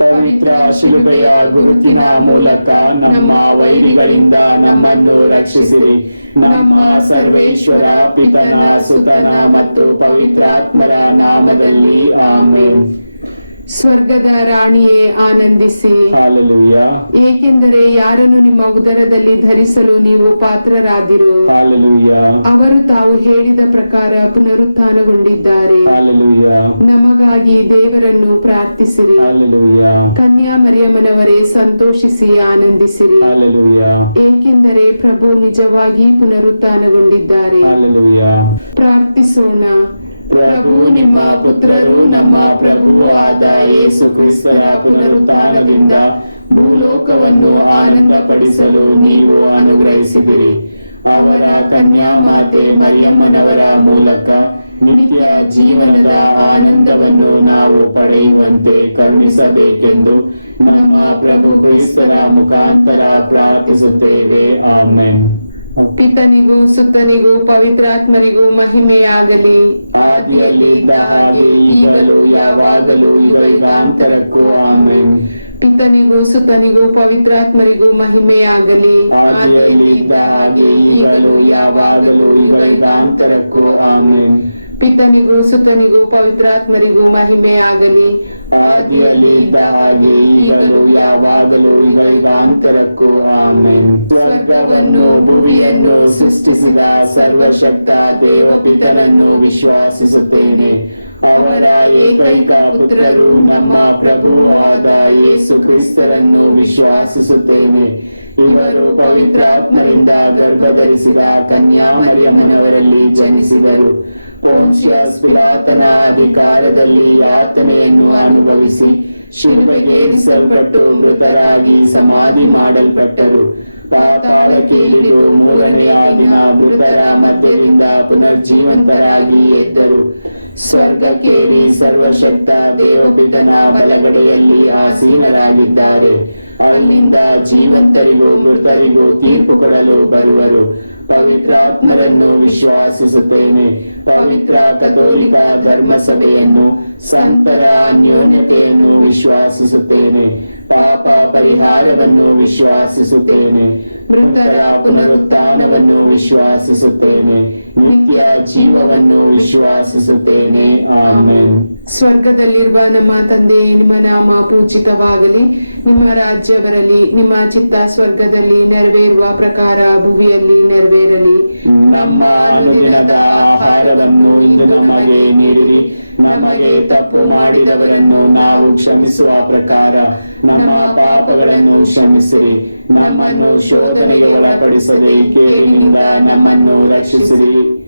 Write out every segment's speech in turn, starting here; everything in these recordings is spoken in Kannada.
ಪವಿತ್ರ ಶಿಲುಬೆಯ ಗುರುತಿನ ಮೂಲಕ ನಮ್ಮ ವೈರಿಗಳಿಂದ ನಮ್ಮನ್ನು ರಕ್ಷಿಸಿರಿ. ನಮ್ಮ ಸರ್ವೇಶ್ವರ ಪಿತನ ಸುತನ ಮತ್ತು ಪವಿತ್ರಾತ್ಮರ ನಾಮದಲ್ಲಿ ಆಮೆನ್. ಸ್ವರ್ಗದ ರಾಣಿಯೇ ಆನಂದಿಸಿ, ಹಾಲೆಲೂಯಾ. ಏಕೆಂದರೆ ಯಾರನ್ನು ನಿಮ್ಮ ಉದರದಲ್ಲಿ ಧರಿಸಲು ನೀವು ಪಾತ್ರರಾದಿರೋ, ಹಾಲೆಲೂಯಾ. ಅವರು ತಾವು ಹೇಳಿದ ಪ್ರಕಾರ ಪುನರುತ್ಥಾನಗೊಂಡಿದ್ದಾರೆ. ಹಾಲೆಲೂಯಾ. ನಮಗಾಗಿ ದೇವರನ್ನು ಪ್ರಾರ್ಥಿಸಿರಿ. ಹಾಲೆಲೂಯಾ. ಕನ್ಯಾ ಮರಿಯಮ್ಮನವರೇ ಸಂತೋಷಿಸಿ ಆನಂದಿಸಿರಿ, ಹಾಲೆಲೂಯಾ. ಏಕೆಂದರೆ ಪ್ರಭು ನಿಜವಾಗಿ ಪುನರುತ್ಥಾನಗೊಂಡಿದ್ದಾರೆ. ಹಾಲೆಲೂಯಾ. ಪ್ರಾರ್ಥಿಸೋಣ. ಪ್ರಭು ನಿಮ್ಮ ಪುತ್ರರು ನಮ್ಮ ಪ್ರಭು ಆದ ಯೇಸು ಕ್ರಿಸ್ತರ ಪುನರುತ್ಥಾನದಿಂದ ಭೂಲೋಕವನ್ನು ಆನಂದಪಡಿಸಲು ನೀವು ಅನುಗ್ರಹಿಸಿದಿರಿ. ಅವರ ಕನ್ಯಾ ಮಾತೆ ಮರಿಯಮ್ಮನವರ ಮೂಲಕ ನಿತ್ಯ ಜೀವನದ ಆನಂದವನ್ನು ನಾವು ಪಡೆಯುವಂತೆ ಕರುಣಿಸಬೇಕೆಂದು ನಮ್ಮ ಪ್ರಭು ಕ್ರಿಸ್ತರ ಮುಖಾಂತರ ಪ್ರಾರ್ಥಿಸುತ್ತೇವೆ. ಆಮೆನ್. ಪಿತನಿಗೂ ಸುತ್ತನಿಗೂ ಪವಿತ್ರಾತ್ಮರಿಗೂ ಮಹಿಮೆಯಾಗಲಿ. ಆದಿಯಲ್ಲಿ ಇದ್ದ ಹಾಗೆ ಈಗಲೂ ಯಾವಾಗಲೂ ಯುಗಾಂತರಕ್ಕೂ ಆಮೆನ್. ಪಿತನಿಗೂ ಸುತ್ತನಿಗೂ ಪವಿತ್ರಾತ್ಮರಿಗೂ ಮಹಿಮೆಯಾಗಲಿ. ಆದಿಯಲ್ಲಿ ಇದ್ದ ಹಾಗೆ ಈಗಲೂ ಯಾವಾಗಲೂ ಯುಗಾಂತರಕ್ಕೂ ಆಮೆನ್. ಪಿತನಿಗೂ ಸುತ್ತನಿಗೂ ಪವಿತ್ರಾತ್ಮರಿಗೂ ಮಹಿಮೆಯಾಗಲಿ. ಆದಿಯಲ್ಲಿ ಇದ್ದ ಹಾಗೆ ಈಗಲೂ ಯಾವಾಗಲೂ ಯುಗಾಂತರಕ್ಕೂ ಆಮೆನ್. ಸ್ವರ್ಗವನ್ನು ಭುವಿಯನ್ನು ಸೃಷ್ಟಿಸಿದ ಸರ್ವಶಕ್ತ ದೇವಪಿತನನ್ನು ವಿಶ್ವಾಸಿಸುತ್ತೇನೆ. ಅವರ ಏಕೈಕ ಪುತ್ರರು ನಮ್ಮ ಪ್ರಭು ಆದ ಯೇಸು ಕ್ರಿಸ್ತರನ್ನು ವಿಶ್ವಾಸಿಸುತ್ತೇನೆ. ಇವರು ಪವಿತ್ರಾತ್ಮರಿಂದ ಗರ್ಭಧರಿಸಿದ ಕನ್ಯಾ ಮರಿಯಮ್ಮನವರಲ್ಲಿ ಜನಿಸಿದರು. ಪೋನ್ಷಿಯಸ್ ಪಿಲಾತನ ಅಧಿಕಾರದಲ್ಲಿ ಯಾತನೆಯನ್ನು ಅನುಭವಿಸಿ ಶಿಲುಬೆಗೇರಿಸಲ್ಪಟ್ಟು ಮೃತರಾಗಿ ಸಮಾಧಿ ಮಾಡಲ್ಪಟ್ಟರು. ಪಾತಾಳಕ್ಕೆ ಇಳಿದು ಮೂರನೆಯ ದಿನ ಮೃತರ ಮಧ್ಯದಿಂದ ಪುನರ್ಜೀವಂತರಾಗಿ ಎದ್ದರು. ಸ್ವರ್ಗಕ್ಕೇರಿ ಸರ್ವಶಕ್ತ ದೇವಪಿತನ ಬಲಗಡೆಯಲ್ಲಿ ಆಸೀನರಾಗಿದ್ದಾರೆ. ಅಲ್ಲಿಂದ ಜೀವಂತರಿಗೂ ಮೃತರಿಗೂ ತೀರ್ಪು ಕೊಡಲು ಬರುವರು. ಪವಿತ್ರಾತ್ಮರನ್ನು ವಿಶ್ವಾಸಿಸುತ್ತೇನೆ. ಪವಿತ್ರ ಕಥೋಲಿಕ ಧರ್ಮಸಭೆಯನ್ನು, ಸಂತರ ಅನ್ಯೋನ್ಯತೆಯನ್ನು ವಿಶ್ವಾಸಿಸುತ್ತೇನೆ. ಪಾಪ ಪರಿಹಾರವನ್ನು ವಿಶ್ವಾಸಿಸುತ್ತೇನೆ. ಮೃತರ ಪುನರುತ್ಥಾನವನ್ನು ವಿಶ್ವಾಸಿಸುತ್ತೇನೆ. ನಿತ್ಯ ಜೀವವನ್ನು ವಿಶ್ವಾಸಿಸುತ್ತೇನೆ. ಆಮೆನ್. ಸ್ವರ್ಗದಲ್ಲಿರುವ ನಮ್ಮ ತಂದೆಯೇ, ನಿಮ್ಮ ನಾಮ ಪೂಜಿತವಾಗಲಿ. ನಿಮ್ಮ ರಾಜ್ಯ ಬರಲಿ. ನಿಮ್ಮ ಚಿತ್ತ ಸ್ವರ್ಗದಲ್ಲಿ ನೆರವೇರುವ ಪ್ರಕಾರ ಭುವಿಯಲ್ಲಿ ನೆರವೇರಲಿ. ನಮ್ಮ ಅನುದಿನದ ಆಹಾರವನ್ನು ಇಂದು ನಮಗೆ ನೀಡಿರಿ. ನಮಗೆ ತಪ್ಪು ಮಾಡಿದವರನ್ನು ನಾವು ಕ್ಷಮಿಸುವ ಪ್ರಕಾರ ನಮ್ಮ ಪಾಪಗಳನ್ನು ಕ್ಷಮಿಸಿರಿ. ನಮ್ಮನ್ನು ಶೋಧನೆಗೆ ಒಳಪಡಿಸದೆ ಕೇಡಿನಿಂದ ನಮ್ಮನ್ನು ರಕ್ಷಿಸಿರಿ.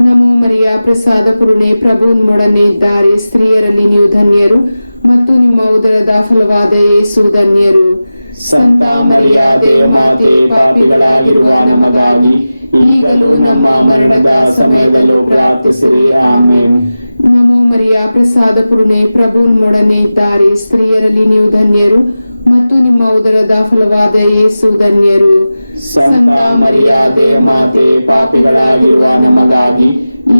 ನಮೋ ಮರಿಯ ಪ್ರಸಾದ ಪೂರ್ಣೆ, ಪ್ರಭು ನಿಮ್ಮೊಡನೆ ಇದ್ದಾರೆ. ಸ್ತ್ರೀಯರಲ್ಲಿ ನೀವು ಧನ್ಯರು ಮತ್ತು ನಿಮ್ಮ ಉದರದ ಫಲವಾದ ಯೇಸು ಧನ್ಯರು. ಸಂತ ಮರಿಯಾದೆ ಮಾತೆ, ಪಾಪಿಗಳಾಗಿರುವ ನಮಗಾಗಿ ಈಗಲೂ ನಮ್ಮ ಮರಣದ ಸಮಯದಲ್ಲೂ ಪ್ರಾರ್ಥಿಸಿರಿ. ಆಮೆನ್. ನಮೋ ಮರಿಯ ಪ್ರಸಾದ ಪೂರ್ಣೆ, ಪ್ರಭು ನಿಮ್ಮೊಡನೆ ಇದ್ದಾರೆ. ಸ್ತ್ರೀಯರಲ್ಲಿ ನೀವು ಧನ್ಯರು ಮತ್ತು ನಿಮ್ಮ ಉದರದ ಫಲವಾದ ಯೇಸು ಧನ್ಯರು. ಸಂತ ಮರಿಯಾದೆ ಮಾತೆ, ಪಾಪಿಗಳಾಗಿರುವ ನಮಗಾಗಿ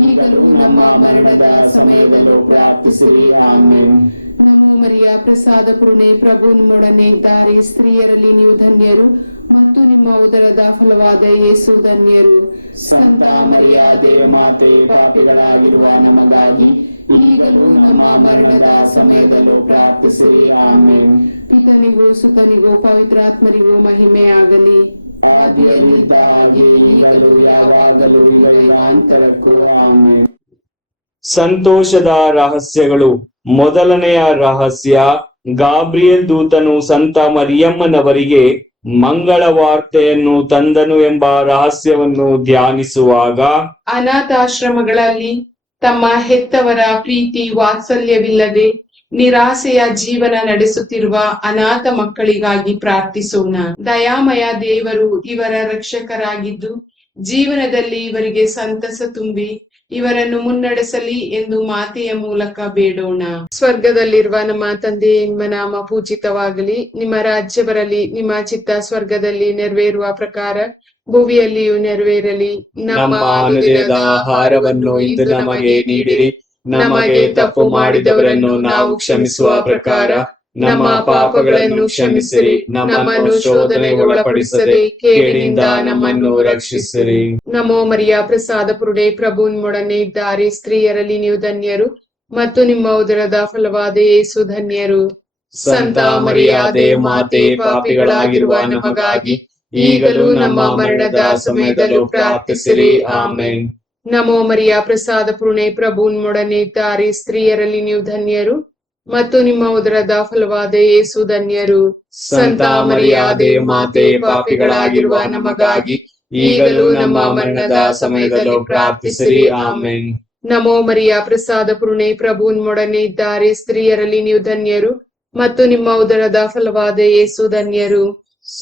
ಈಗಲೂ ನಮ್ಮ ಮರಣದ ಸಮಯದಲ್ಲೂ ಪ್ರಾರ್ಥಿಸಿರಿ. ಆಮೆನ್. ನಮೋ ಮರಿಯ ಪ್ರಸಾದ ಪೂರ್ಣೆ, ಪ್ರಭು ನಿಮ್ಮೊಡನೆ ಇದ್ದಾರೆ. ಸ್ತ್ರೀಯರಲ್ಲಿ ನೀವು ಧನ್ಯರು ಮತ್ತು ನಿಮ್ಮ ಉದರದ ಫಲವಾದ ಯೇಸು ಧನ್ಯರು. ಸಂತ ಮರಿಯಾದೆ ಮಾತೆ, ಪಾಪಿಗಳಾಗಿರುವ ನಮಗಾಗಿ ಈಗಲೂ ನಮ್ಮ ಮರಣದ ಸಮಯದಲ್ಲೂ ಪ್ರಾರ್ಥಿಸಿರಿ. ಆಮೆನ್. ಪಿತನಿಗೂ ಸುತನಿಗೂ ಪವಿತ್ರಾತ್ಮರಿಗೂ ಮಹಿಮೆಯಾಗಲಿ. ಆದಿಯಲ್ಲಿದ್ದ ಹಾಗೆ ಈಗಲೂ ಯಾವಾಗಲೂ ಯುಗಾಂತರಕ್ಕೂ ಆಮೆನ್. ಸಂತೋಷದ ರಹಸ್ಯಗಳು. ಮೊದಲನೆಯ ರಹಸ್ಯ, ಗಾಬ್ರಿಯೇಲ್ ದೂತನು ಸಂತ ಮರಿಯಮ್ಮನವರಿಗೆ ಮಂಗಳ ವಾರ್ತೆಯನ್ನು ತಂದನು ಎಂಬ ರಹಸ್ಯವನ್ನು ಧ್ಯಾನಿಸುವಾಗ, ಅನಾಥಾಶ್ರಮಗಳಲ್ಲಿ ತಮ್ಮ ಹೆತ್ತವರ ಪ್ರೀತಿ ವಾತ್ಸಲ್ಯವಿಲ್ಲದೆ ನಿರಾಸೆಯ ಜೀವನ ನಡೆಸುತ್ತಿರುವ ಅನಾಥ ಮಕ್ಕಳಿಗಾಗಿ ಪ್ರಾರ್ಥಿಸೋಣ. ದಯಾಮಯ ದೇವರು ಇವರ ರಕ್ಷಕರಾಗಿದ್ದು ಜೀವನದಲ್ಲಿ ಇವರಿಗೆ ಸಂತಸ ತುಂಬಿ ಇವರನ್ನು ಮುನ್ನಡೆಸಲಿ ಎಂದು ಮಾತೆಯ ಮೂಲಕ ಬೇಡೋಣ. ಸ್ವರ್ಗದಲ್ಲಿರುವ ನಮ್ಮ ತಂದೆ, ನಿಮ್ಮ ನಾಮ ಪೂಜಿತವಾಗಲಿ. ನಿಮ್ಮ ರಾಜ್ಯ ಬರಲಿ. ನಿಮ್ಮ ಚಿತ್ತ ಸ್ವರ್ಗದಲ್ಲಿ ನೆರವೇರುವ ಪ್ರಕಾರ ಭುವಿಯಲ್ಲಿಯೂ ನೆರವೇರಲಿ. ನಮ್ಮ ಅನುದಿನದ ಆಹಾರವನ್ನು ಇಂದು ನಮಗೆ ನೀಡಿರಿ. ನಮಗೆ ತಪ್ಪು ಮಾಡಿದವರನ್ನು ನಾವು ಕ್ಷಮಿಸುವ ಪ್ರಕಾರ ನಮ್ಮ ಪಾಪಗಳನ್ನು ಕ್ಷಮಿಸಿರಿ, ನಮ್ಮನ್ನು ಶೋಧನೆಗೆ ಒಳಪಡಿಸದೆ ಕೇಡಿನಿಂದ ನಮ್ಮನ್ನು ರಕ್ಷಿಸಿರಿ. ನಮೋ ಮರಿಯ ಪ್ರಸಾದ ಪುರುಡೆ ಪ್ರಭು ನಿಮ್ಮೊಡನೆ ಇದ್ದಾರೆ, ಸ್ತ್ರೀಯರಲ್ಲಿ ನೀವು ಧನ್ಯರು ಮತ್ತು ನಿಮ್ಮ ಉದರದ ಫಲವಾದ ಯೇಸು ಧನ್ಯರು. ಸಂತ ಮರಿಯಾದೆ ಮಾತೆ, ಪಾಪಿಗಳಾಗಿರುವ ನಮಗಾಗಿ ಈಗಲೂ ನಮ್ಮ ಮರಣದ ಸಮಯದಲ್ಲೂ ಪ್ರಾರ್ಥಿಸಿರಿ. ಆಮೆನ್. ನಮೋ ಮರಿಯ ಪ್ರಸಾದ ಪುರುಣೆ ಪ್ರಭು ನಿಮ್ಮೊಡನೆ ಇದ್ದಾರೆ, ಸ್ತ್ರೀಯರಲ್ಲಿ ನೀವು ಧನ್ಯರು ಮತ್ತು ನಿಮ್ಮ ಉದರದ ಫಲವಾದ ಯೇಸು ಧನ್ಯರು. ಸಂತ ಮರಿಯಾದೆ ಮಾತೆ, ಪಾಪಿಗಳಾಗಿರುವ ನಮಗಾಗಿ ಈಗಲೂ ನಮ್ಮ ಮರಣದ ಸಮಯದಲ್ಲೂ ಪ್ರಾರ್ಥಿಸಿರಿ. ಆಮೆನ್. ನಮೋ ಮರಿಯ ಪ್ರಸಾದ ಪುರುಣೆ ಪ್ರಭು ನಿಮ್ಮೊಡನೆ ಇದ್ದಾರೆ, ಸ್ತ್ರೀಯರಲ್ಲಿ ನೀವು ಧನ್ಯರು ಮತ್ತು ನಿಮ್ಮ ಉದರದ ಫಲವಾದ ಯೇಸು ಧನ್ಯರು.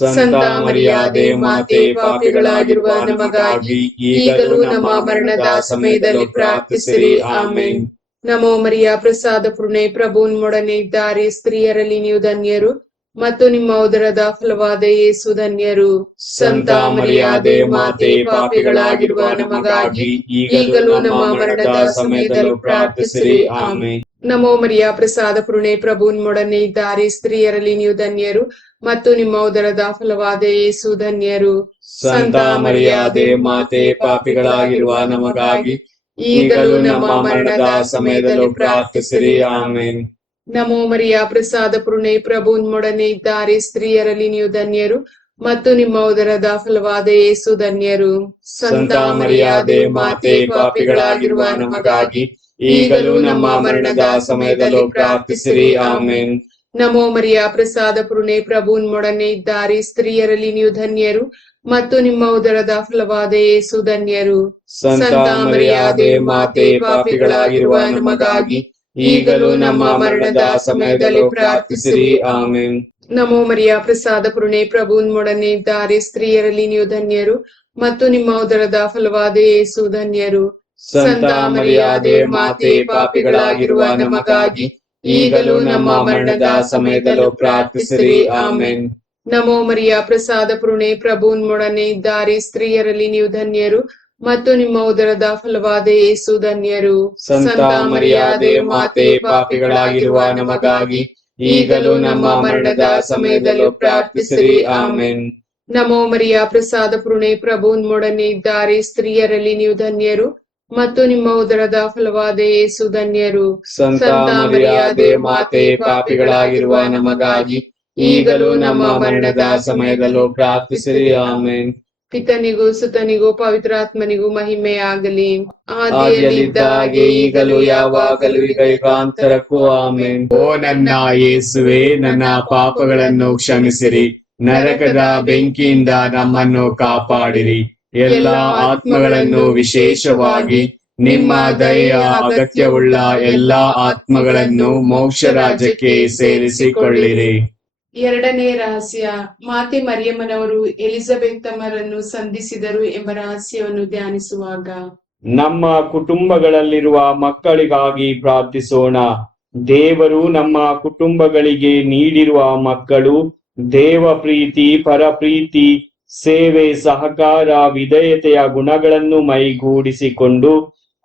ಸಂತ ಮರಿಯಾದೆ ಮಾತೆ, ಪಾಪಿಗಳಾಗಿರುವ ನಮಗಾಗಿ ಈಗಲೂ ನಮ್ಮ ಮರಣದ ಸಮಯದಲ್ಲಿ ಪ್ರಾರ್ಥಿಸಿರಿ. ಆಮೆನ್. ನಮೋ ಮರಿಯ ಪ್ರಸಾದ ಪುರುಣೆ ಪ್ರಭು ನಿಮ್ಮೊಡನೆ ಇದ್ದಾರೆ, ಸ್ತ್ರೀಯರಲ್ಲಿ ನೀವು ಧನ್ಯರು ಮತ್ತು ನಿಮ್ಮ ಉದರದ ಫಲವಾದ ಯೇಸು ಧನ್ಯರು. ಸಂತ ಮರಿಯಾದೆ ಮಾತೆ, ಪಾಪಿಗಳಾಗಿರುವ ನಮಗಾಗಿ ಈಗಲೂ ನಮ್ಮ ಮರಣದ ಸಮಯದಲ್ಲೂ ಪ್ರಾರ್ಥಿಸಿರಿ. ಆಮೆನ್. ನಮೋ ಮರಿಯ ಪ್ರಸಾದ ಪುರುಣೆ ಪ್ರಭು ನಿಮ್ಮೊಡನೆ ಇದ್ದಾರೆ, ಸ್ತ್ರೀಯರಲ್ಲಿ ನೀವು ಧನ್ಯರು ಮತ್ತು ನಿಮ್ಮ ಉದರದ ಫಲವಾದ ಯೇಸು ಧನ್ಯರು. ಸಂತ ಮರಿಯಾದೆ ಮಾತೆ, ಪಾಪಿಗಳಾಗಿರುವ ನಮಗಾಗಿ ಈಗಲೂ ನಮ್ಮ ಮರಣದ ಸಮಯದಲ್ಲೂ ಪ್ರಾರ್ಥಿಸಿರಿ. ಆಮೆನ್. ನಮೋ ಮರಿಯ ಪ್ರಸಾದ ಪುರುಣೆ ಪ್ರಭು ನಿಮ್ಮೊಡನೆ ಇದ್ದಾರೆ, ಸ್ತ್ರೀಯರಲ್ಲಿ ನೀವು ಧನ್ಯರು ಮತ್ತು ನಿಮ್ಮ ಉದರದ ಫಲವಾದ ಯೇಸು ಧನ್ಯರು. ಸಂತ ಮರಿಯಾದೆ ಮಾತೆ, ಪಾಪಿಗಳಾಗಿರುವ ನಮಗಾಗಿ ಈಗಲೂ ನಮ್ಮ ಮರಣದ ಸಮಯದಲ್ಲೂ ಪ್ರಾರ್ಥಿಸಿರಿ. ಆಮೆನ್. ನಮೋ ಮರಿಯ ಪ್ರಸಾದ ಪುರುಣೆ ಪ್ರಭು ನಿಮ್ಮೊಡನೆ ಇದ್ದಾರೆ, ಸ್ತ್ರೀಯರಲ್ಲಿ ನೀವು ಧನ್ಯರು ಮತ್ತು ನಿಮ್ಮ ಉದರದ ಫಲವಾದ ಯೇಸು ಧನ್ಯರು. ಸಂತ ಮರಿಯಾದೆ ಮಾತೆ, ಪಾಪಿಗಳಾಗಿರುವ ನಮಗಾಗಿ ಈಗಲೂ ನಮ್ಮ ಮರಣದ ಸಮಯದಲ್ಲೂ ಪ್ರಾರ್ಥಿಸಿರಿ. ಆಮೆನ್. ನಮೋ ಮರಿಯ ಪ್ರಸಾದ ಪುರುಣೆ ಪ್ರಭು ನಿಮ್ಮೊಡನೆ ಇದ್ದಾರೆ, ಸ್ತ್ರೀಯರಲ್ಲಿ ನೀವು ಧನ್ಯರು ಮತ್ತು ನಿಮ್ಮ ಉದರದ ಫಲವಾದ ಯೇಸು ಧನ್ಯರು. ಸಂತ ಮರಿಯಾದೆ ಮಾತೆ, ಪಾಪಿಗಳಾಗಿರುವ ನಮಗಾಗಿ ಈಗಲೂ ನಮ್ಮ ಮರಣದ ಸಮಯದಲ್ಲೂ ಪ್ರಾರ್ಥಿಸಿರಿ. ಆಮೆನ್. ನಮೋ ಮರಿಯ ಪ್ರಸಾದ ಪುರುಣೆ ಪ್ರಭು ನಿಮ್ಮೊಡನೆ ಇದ್ದಾರೆ, ಸ್ತ್ರೀಯರಲ್ಲಿ ನೀವು ಧನ್ಯರು ಮತ್ತು ನಿಮ್ಮ ಉದರದ ಫಲವಾದ ಯೇಸು ಧನ್ಯರು. ಸಂತ ಮರಿಯಾದೆ ಮಾತೆ, ಪಾಪಿಗಳಾಗಿರುವ ನಮಗಾಗಿ ಈಗಲೂ ನಮ್ಮ ಮರಣದ ಸಮಯದಲ್ಲೂ ಪ್ರಾರ್ಥಿಸಿರಿ. ಆಮೆನ್. ನಮೋ ಮರಿಯ ಪ್ರಸಾದ ಪುರುಣೆ ಪ್ರಭು ನಿಮ್ಮೊಡನೆ ಇದ್ದಾರೆ, ಸ್ತ್ರೀಯರಲ್ಲಿ ನೀವು ಧನ್ಯರು ಮತ್ತು ನಿಮ್ಮ ಉದರದ ಫಲವಾದ ಯೇಸು ಧನ್ಯರು. ಸಂತ ಮರಿಯಾದೆ ಮಾತೆ, ಪಾಪಿಗಳಾಗಿರುವ ನಮಗಾಗಿ ಈಗಲೂ ನಮ್ಮ ಮರಣದ ಸಮಯದಲ್ಲೂ ಪ್ರಾರ್ಥಿಸಿರಿ. ಆಮೆನ್. ಪಿತನಿಗೂ ಸುತನಿಗೂ ಪವಿತ್ರಾತ್ಮನಿಗೂ ಮಹಿಮೆಯಾಗಲಿ. ಆದಿಯಲ್ಲಿದ್ದ ಹಾಗೆ ಈಗಲೂ ಯಾವಾಗಲೂ ಈಗ ಯುಗಾಂತರಕ್ಕೂ. ಆಮೆನ್. ಓ ನನ್ನ ಯೇಸುವೆ, ನನ್ನ ಪಾಪಗಳನ್ನು ಕ್ಷಮಿಸಿರಿ, ನರಕದ ಬೆಂಕಿಯಿಂದ ನಮ್ಮನ್ನು ಕಾಪಾಡಿರಿ. ಎಲ್ಲ ಆತ್ಮಗಳನ್ನು, ವಿಶೇಷವಾಗಿ ನಿಮ್ಮ ದಯೆಯ ಅಗತ್ಯವುಳ್ಳ ಎಲ್ಲಾ ಆತ್ಮಗಳನ್ನು ಮೋಕ್ಷ ರಾಜ್ಯಕ್ಕೆ ಸೇರಿಸಿಕೊಳ್ಳಿರಿ. ಎರಡನೇ ರಹಸ್ಯ, ಮಾತೆ ಮರಿಯಮ್ಮನವರು ಎಲಿಜಬೆತ್ ಅಮ್ಮರನ್ನು ಸಂಧಿಸಿದರು ಎಂಬ ರಹಸ್ಯವನ್ನು ಧ್ಯಾನಿಸುವಾಗ ನಮ್ಮ ಕುಟುಂಬಗಳಲ್ಲಿರುವ ಮಕ್ಕಳಿಗಾಗಿ ಪ್ರಾರ್ಥಿಸೋಣ. ದೇವರು ನಮ್ಮ ಕುಟುಂಬಗಳಿಗೆ ನೀಡಿರುವ ಮಕ್ಕಳು ದೇವ ಪ್ರೀತಿ, ಪರಪ್ರೀತಿ, ಸೇವೆ, ಸಹಕಾರ, ವಿಧೇಯತೆಯ ಗುಣಗಳನ್ನು ಮೈಗೂಡಿಸಿಕೊಂಡು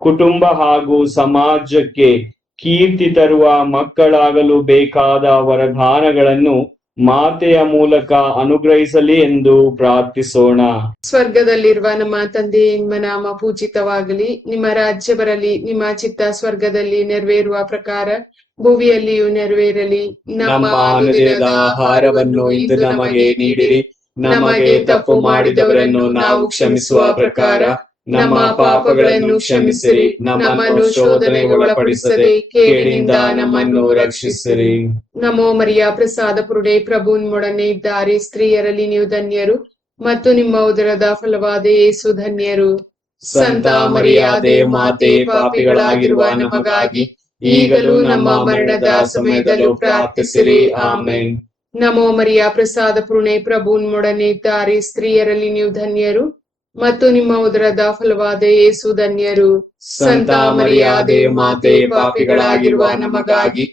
ಕುಟುಂಬ ಹಾಗೂ ಸಮಾಜಕ್ಕೆ ಕೀರ್ತಿ ತರುವ ಮಕ್ಕಳಾಗಲು ಬೇಕಾದ ವರದಾನಗಳನ್ನು ಮಾತೆಯ ಮೂಲಕ ಅನುಗ್ರಹಿಸಲಿ ಎಂದು ಪ್ರಾರ್ಥಿಸೋಣ. ಸ್ವರ್ಗದಲ್ಲಿರುವ ನಮ್ಮ ತಂದೆ, ನಿಮ್ಮ ನಾಮ ಪೂಜಿತವಾಗಲಿ, ನಿಮ್ಮ ರಾಜ್ಯ ಬರಲಿ, ನಿಮ್ಮ ಚಿತ್ತ ಸ್ವರ್ಗದಲ್ಲಿ ನೆರವೇರುವ ಪ್ರಕಾರ ಭೂಮಿಯಲ್ಲಿಯೂ ನೆರವೇರಲಿ. ನಮ್ಮ ಅನುದಿನದ ಆಹಾರವನ್ನು ಇಂದು ನಮಗೆ ನೀಡಿರಿ. ನಮಗೆ ತಪ್ಪು ಮಾಡಿದವರನ್ನು ನಾವು ಕ್ಷಮಿಸುವ ಪ್ರಕಾರ ನಮ್ಮ ಪಾಪಗಳನ್ನು ಕ್ಷಮಿಸಿರಿ. ನಮ್ಮನ್ನು ಶೋಧನೆಗೆ ಒಳಪಡಿಸದೆ ಕೇಡಿನಿಂದ ನಮ್ಮನ್ನು ರಕ್ಷಿಸಿರಿ. ನಮೋ ಮರಿಯ ಪ್ರಸಾದ ಪುರುಡೆ ಪ್ರಭು ನಿಮ್ಮೊಡನೆ ಇದ್ದಾರೆ, ಸ್ತ್ರೀಯರಲ್ಲಿ ನೀವು ಧನ್ಯರು ಮತ್ತು ನಿಮ್ಮ ಉದರದ ಫಲವಾದ ಯೇಸು ಧನ್ಯರು. ಸಂತ ಮರಿಯಾದೆ ಮಾತೆ, ಪಾಪಿಗಳಾಗಿರುವ ನಮಗಾಗಿ ಈಗಲೂ ನಮ್ಮ ಮರಣದ ಸಮಯದಲ್ಲೂ ಪ್ರಾರ್ಥಿಸಿರಿ. ಆಮೆನ್. ನಮೋ ಮರಿಯ ಪ್ರಸಾದ ಪುರುಣೆ ಪ್ರಭು ನಿಮ್ಮೊಡನೆ ಇದ್ದಾರೆ, ಸ್ತ್ರೀಯರಲ್ಲಿ ನೀವು ಧನ್ಯರು ಮತ್ತು ನಿಮ್ಮ ಉದರದ ಫಲವಾದ ಯೇಸು ಧನ್ಯರು. ಸಂತ ಮರಿಯಾದೆ ಮಾತೆ, ಪಾಪಿಗಳಾಗಿರುವ ನಮಗಾಗಿ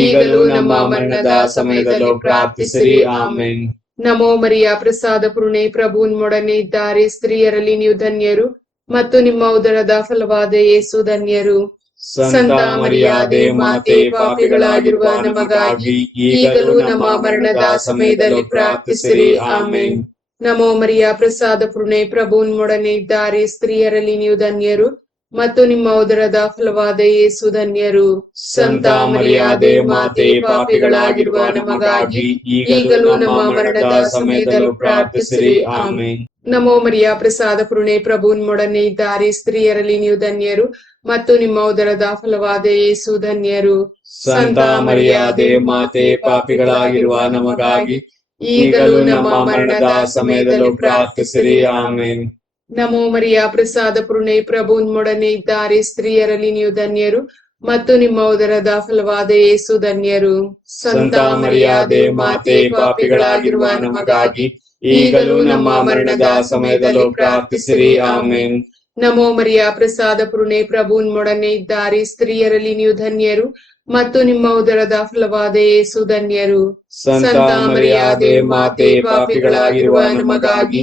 ಈಗಲೂ ನಮ್ಮ ಮರಣದ ಸಮಯದಲ್ಲೂ ಪ್ರಾರ್ಥಿಸಿರಿ. ಆಮೆನ್. ನಮೋ ಮರಿಯ ಪ್ರಸಾದ ಪುರುಣೆ ಪ್ರಭು ನಿಮ್ಮೊಡನೆ ಇದ್ದಾರೆ, ಸ್ತ್ರೀಯರಲ್ಲಿ ನೀವು ಧನ್ಯರು ಮತ್ತು ನಿಮ್ಮ ಉದರದ ಫಲವಾದ ಯೇಸು ಧನ್ಯರು. ಸಂತ ಮರಿಯಾದೆ ಮಾತೆ, ಪಾಪಿಗಳಾಗಿರುವ ನಮಗಾಗಿ ಈಗಲೂ ನಮ್ಮ ಮರಣದ ಸಮಯದಲ್ಲಿ ಪ್ರಾರ್ಥಿಸಿರಿ. ಆಮೆನ್. ನಮೋ ಮರಿಯ ಪ್ರಸಾದ ಪೂರ್ಣೆ, ಪ್ರಭು ನಿಮ್ಮೊಡನೆ ಇದ್ದಾರೆ, ಸ್ತ್ರೀಯರಲ್ಲಿ ನೀವು ಧನ್ಯರು ಮತ್ತು ನಿಮ್ಮ ಉದರದ ಫಲವಾದ ಯೇಸು ಧನ್ಯರು. ಸಂತ ಮರಿಯಾದೆ ಮಾತೆ, ಪಾಪಿಗಳಾಗಿರುವ ನಮಗಾಗಿ ಈಗಲೂ ನಮ್ಮ ಮರಣದ ಸಮಯದಲ್ಲೂ ಪ್ರಾರ್ಥಿಸಿರಿ. ಆಮೆನ್. ನಮೋ ಮರಿಯ ಪ್ರಸಾದ ಪೂರ್ಣೆ, ಪ್ರಭು ನಿಮ್ಮೊಡನೆ ಇದ್ದಾರೆ, ಸ್ತ್ರೀಯರಲ್ಲಿ ನೀವು ಧನ್ಯರು ಮತ್ತು ನಿಮ್ಮ ಉದರದ ಫಲವಾದ ಯೇಸು ಧನ್ಯರು. ಸಂತ ಮರಿಯಾದೆ ಮಾತೆ, ಪಾಪಿಗಳಾಗಿರುವ ನಮಗಾಗಿ ಈಗಲೂ ನಮ್ಮ ಮರಣದ ಸಮಯದಲ್ಲೂ ಪ್ರಾರ್ಥಿಸಿರಿ. ಆಮೆನ್. ನಮೋ ಮರಿಯ ಪ್ರಸಾದ ಪೂರ್ಣೆ, ಪ್ರಭು ನಿಮ್ಮೊಡನೆ ಇದ್ದಾರೆ, ಸ್ತ್ರೀಯರಲ್ಲಿ ನೀವು ಧನ್ಯರು ಮತ್ತು ನಿಮ್ಮ ಉದರದ ಫಲವಾದ ಯೇಸು ಧನ್ಯರು. ಸಂತ ಮರಿಯಾದೆ ಮಾತೆ, ಪಾಪಿಗಳಾಗಿರುವ ನಮಗಾಗಿ ಈಗಲೂ ನಮ್ಮ ಮರಣದ ಸಮಯದಲ್ಲೂ ಪ್ರಾರ್ಥಿಸಿರಿ. ಆಮೆನ್. ನಮೋ ಮರಿಯ ಪ್ರಸಾದ ಪೂರ್ಣೆ, ಪ್ರಭು ನಿಮ್ಮೊಡನೆ ಇದ್ದಾರೆ, ಸ್ತ್ರೀಯರಲ್ಲಿ ನೀವು ಧನ್ಯರು ಮತ್ತು ನಿಮ್ಮ ಉದರದ ಫಲವಾದ ಯೇಸು ಧನ್ಯರು. ಸಂತ ಮರಿಯಾದೆ ಮಾತೆ, ಪಾಪಿಗಳಾಗಿರುವ ನಮಗಾಗಿ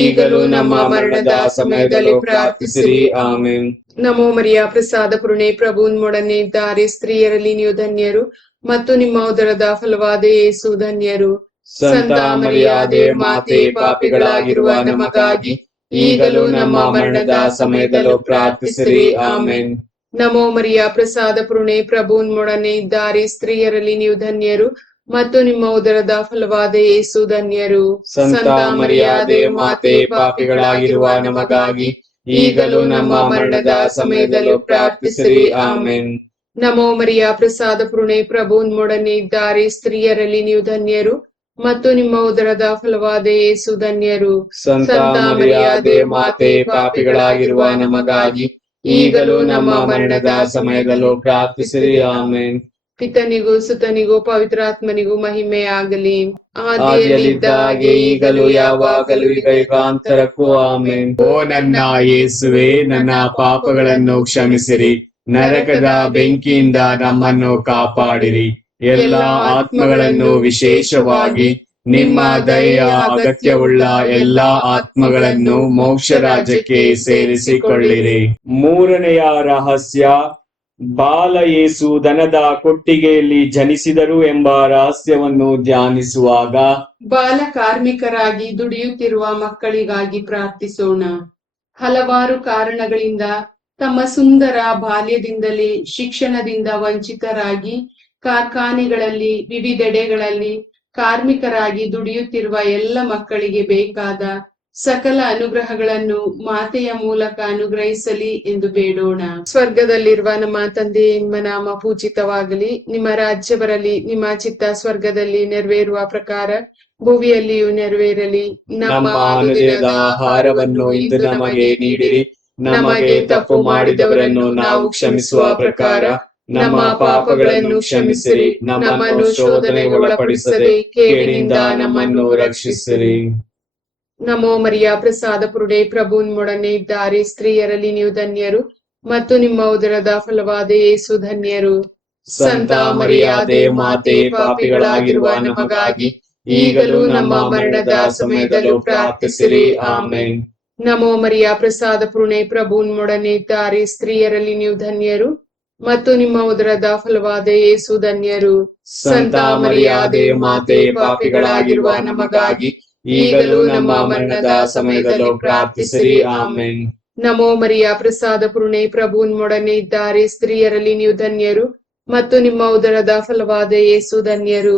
ಈಗಲೂ ನಮ್ಮ ಮರಣದ ಸಮಯದಲ್ಲೂ ಪ್ರಾರ್ಥಿಸಿರಿ. ಆಮೆನ್. ನಮೋ ಮರಿಯ ಪ್ರಸಾದ ಪೂರ್ಣೆ, ಪ್ರಭು ನಿಮ್ಮೊಡನೆ ಇದ್ದಾರೆ, ಸ್ತ್ರೀಯರಲ್ಲಿ ನೀವು ಧನ್ಯರು ಮತ್ತು ನಿಮ್ಮ ಉದರದ ಫಲವಾದ ಯೇಸು ಧನ್ಯರು. ಸಂತ ಮರಿಯಾದೆ ಮಾತೆ, ಪಾಪಿಗಳಾಗಿರುವ ನಮಗಾಗಿ ಈಗಲೂ ನಮ್ಮ ಮರಣದ ಸಮಯದಲ್ಲೂ ಪ್ರಾರ್ಥಿಸಿರಿ. ಆಮೆನ್. ನಮೋ ಮರಿಯ ಪ್ರಸಾದ ಪೂರ್ಣೆ, ಪ್ರಭು ನಿಮ್ಮೊಡನೆ ಇದ್ದಾರೆ, ಸ್ತ್ರೀಯರಲ್ಲಿ ನೀವು ಧನ್ಯರು ಮತ್ತು ನಿಮ್ಮ ಉದರದ ಫಲವಾದ ಯೇಸು ಧನ್ಯರು. ಸಂತ ಮರಿಯಾದೆ ಮಾತೆ, ಪಾಪಿಗಳಾಗಿರುವ ನಮಗಾಗಿ ಈಗಲೂ ನಮ್ಮ ಮರಣದ ಸಮಯದಲ್ಲೂ ಪ್ರಾರ್ಥಿಸಿರಿ. ಆಮೆನ್. ನಮೋ ಮರಿಯ ಪ್ರಸಾದ ಪೂರ್ಣೆ, ಪ್ರಭು ನಿಮ್ಮೊಡನೆ ಇದ್ದಾರೆ, ಸ್ತ್ರೀಯರಲ್ಲಿ ನೀವು ಧನ್ಯರು ಮತ್ತು ನಿಮ್ಮ ಉದರದ ಫಲವಾದ ಯೇಸು ಧನ್ಯರು. ಸಂತ ಮರಿಯಾದೆ ಮಾತೆ, ಪಾಪಿಗಳಾಗಿರುವ ನಮಗಾಗಿ ಈಗಲೂ ನಮ್ಮ ಮರಣದ ಸಮಯದಲ್ಲೂ ಪ್ರಾರ್ಥಿಸಿರಿ. ಆಮೆನ್. ಪಿತನಿಗೂ ಸುತನಿಗೂ ಪವಿತ್ರಾತ್ಮನಿಗೂ ಮಹಿಮೆ ಆಗಲಿ. ಆದಿಯಲ್ಲಿದ್ದ ಹಾಗೆ ಈಗಲೂ ಯಾವಾಗಲೂ ಈಗ ಯುಗಾಂತರಕ್ಕೂ. ಆಮೆನ್. ಓ ನನ್ನ ಯೇಸುವೆ, ನನ್ನ ಪಾಪಗಳನ್ನು ಕ್ಷಮಿಸಿರಿ, ನರಕದ ಬೆಂಕಿಯಿಂದ ನಮ್ಮನ್ನು ಕಾಪಾಡಿರಿ. ಎಲ್ಲ ಆತ್ಮಗಳನ್ನು, ವಿಶೇಷವಾಗಿ ನಿಮ್ಮ ದಯೆಯ ಅಗತ್ಯವುಳ್ಳ ಎಲ್ಲಾ ಆತ್ಮಗಳನ್ನು ಮೋಕ್ಷ ರಾಜ್ಯಕ್ಕೆ ಸೇರಿಸಿಕೊಳ್ಳಿರಿ. ಮೂರನೆಯ ರಹಸ್ಯ, ಬಾಲ ಯೇಸು ದನದ ಕೊಟ್ಟಿಗೆಯಲ್ಲಿ ಜನಿಸಿದರು ಎಂಬ ರಹಸ್ಯವನ್ನು ಧ್ಯಾನಿಸುವಾಗ ಬಾಲ ಕಾರ್ಮಿಕರಾಗಿ ದುಡಿಯುತ್ತಿರುವ ಮಕ್ಕಳಿಗಾಗಿ ಪ್ರಾರ್ಥಿಸೋಣ. ಹಲವಾರು ಕಾರಣಗಳಿಂದ ತಮ್ಮ ಸುಂದರ ಬಾಲ್ಯದಿಂದಲೇ ಶಿಕ್ಷಣದಿಂದ ವಂಚಿತರಾಗಿ ಕಾರ್ಖಾನೆಗಳಲ್ಲಿ, ವಿವಿಧೆಡೆಗಳಲ್ಲಿ ಕಾರ್ಮಿಕರಾಗಿ ದುಡಿಯುತ್ತಿರುವ ಎಲ್ಲ ಮಕ್ಕಳಿಗೆ ಬೇಕಾದ ಸಕಲ ಅನುಗ್ರಹಗಳನ್ನು ಮಾತೆಯ ಮೂಲಕ ಅನುಗ್ರಹಿಸಲಿ ಎಂದು ಬೇಡೋಣ. ಸ್ವರ್ಗದಲ್ಲಿರುವ ನಮ್ಮ ತಂದೆಯೇ, ನಿಮ್ಮ ನಾಮ ಪೂಜಿತವಾಗಲಿ, ನಿಮ್ಮ ರಾಜ್ಯ ಬರಲಿ, ನಿಮ್ಮ ಚಿತ್ತ ಸ್ವರ್ಗದಲ್ಲಿ ನೆರವೇರುವ ಪ್ರಕಾರ ಭೂಮಿಯಲ್ಲಿಯೂ ನೆರವೇರಲಿ. ನಮ್ಮ ಅನುದಿನದ ಆಹಾರವನ್ನು ಇಂದು ನಮಗೆ ನೀಡಿರಿ. ನಮಗೆ ತಪ್ಪು ಮಾಡಿದವರನ್ನು ನಾವು ಕ್ಷಮಿಸುವ ಪ್ರಕಾರ ನಮ್ಮ ಪಾಪಗಳನ್ನು ಕ್ಷಮಿಸಿರಿ. ನಮ್ಮನ್ನು ಶೋಧನೆಗೆ ಒಳಪಡಿಸದೆ ಕೇಡಿನಿಂದ ನಮ್ಮನ್ನು ರಕ್ಷಿಸಿರಿ. ನಮೋ ಮರಿಯ ಪ್ರಸಾದ ಪೂರ್ಣೆ, ಪ್ರಭು ನಿಮ್ಮೊಡನೆ ಇದ್ದಾರೆ, ಸ್ತ್ರೀಯರಲ್ಲಿ ನೀವು ಧನ್ಯರು ಮತ್ತು ನಿಮ್ಮ ಉದರದ ಫಲವಾದ ಯೇಸು ಧನ್ಯರು. ಸಂತ ಮರಿಯಾದೆ ಮಾತೆ, ಪಾಪಿಗಳಾಗಿರುವ ನಮಗಾಗಿ ಈಗಲೂ ನಮ್ಮ ಮರಣದ ಸಮಯದಲ್ಲೂ ಪ್ರಾರ್ಥಿಸಿರಿ. ಆಮೆನ್. ನಮೋ ಮರಿಯ ಪ್ರಸಾದ ಪೂರ್ಣೆ, ಪ್ರಭು ನಿಮ್ಮೊಡನೆ ಇದ್ದಾರೆ, ಸ್ತ್ರೀಯರಲ್ಲಿ ನೀವು ಧನ್ಯರು ಮತ್ತು ನಿಮ್ಮ ಉದರದ ಫಲವಾದ ಯೇಸು ಧನ್ಯರು. ಸಂತ ಮರಿಯಾದೆ ಮಾತೆ, ಪಾಪಿಗಳಾಗಿರುವ ನಮಗಾಗಿ ಈಗಲೂ ನಮ್ಮ ಮರಣದ ಸಮಯದಲ್ಲೂ ಪ್ರಾರ್ಥಿಸಿರಿ. ಆಮೆನ್. ನಮೋ ಮರಿಯ ಪ್ರಸಾದ ಪೂರ್ಣೆ, ಪ್ರಭು ನಿಮ್ಮೊಡನೆ ಇದ್ದಾರೆ, ಸ್ತ್ರೀಯರಲ್ಲಿ ನೀವು ಧನ್ಯರು ಮತ್ತು ನಿಮ್ಮ ಉದರದ ಫಲವಾದ ಯೇಸು ಧನ್ಯರು.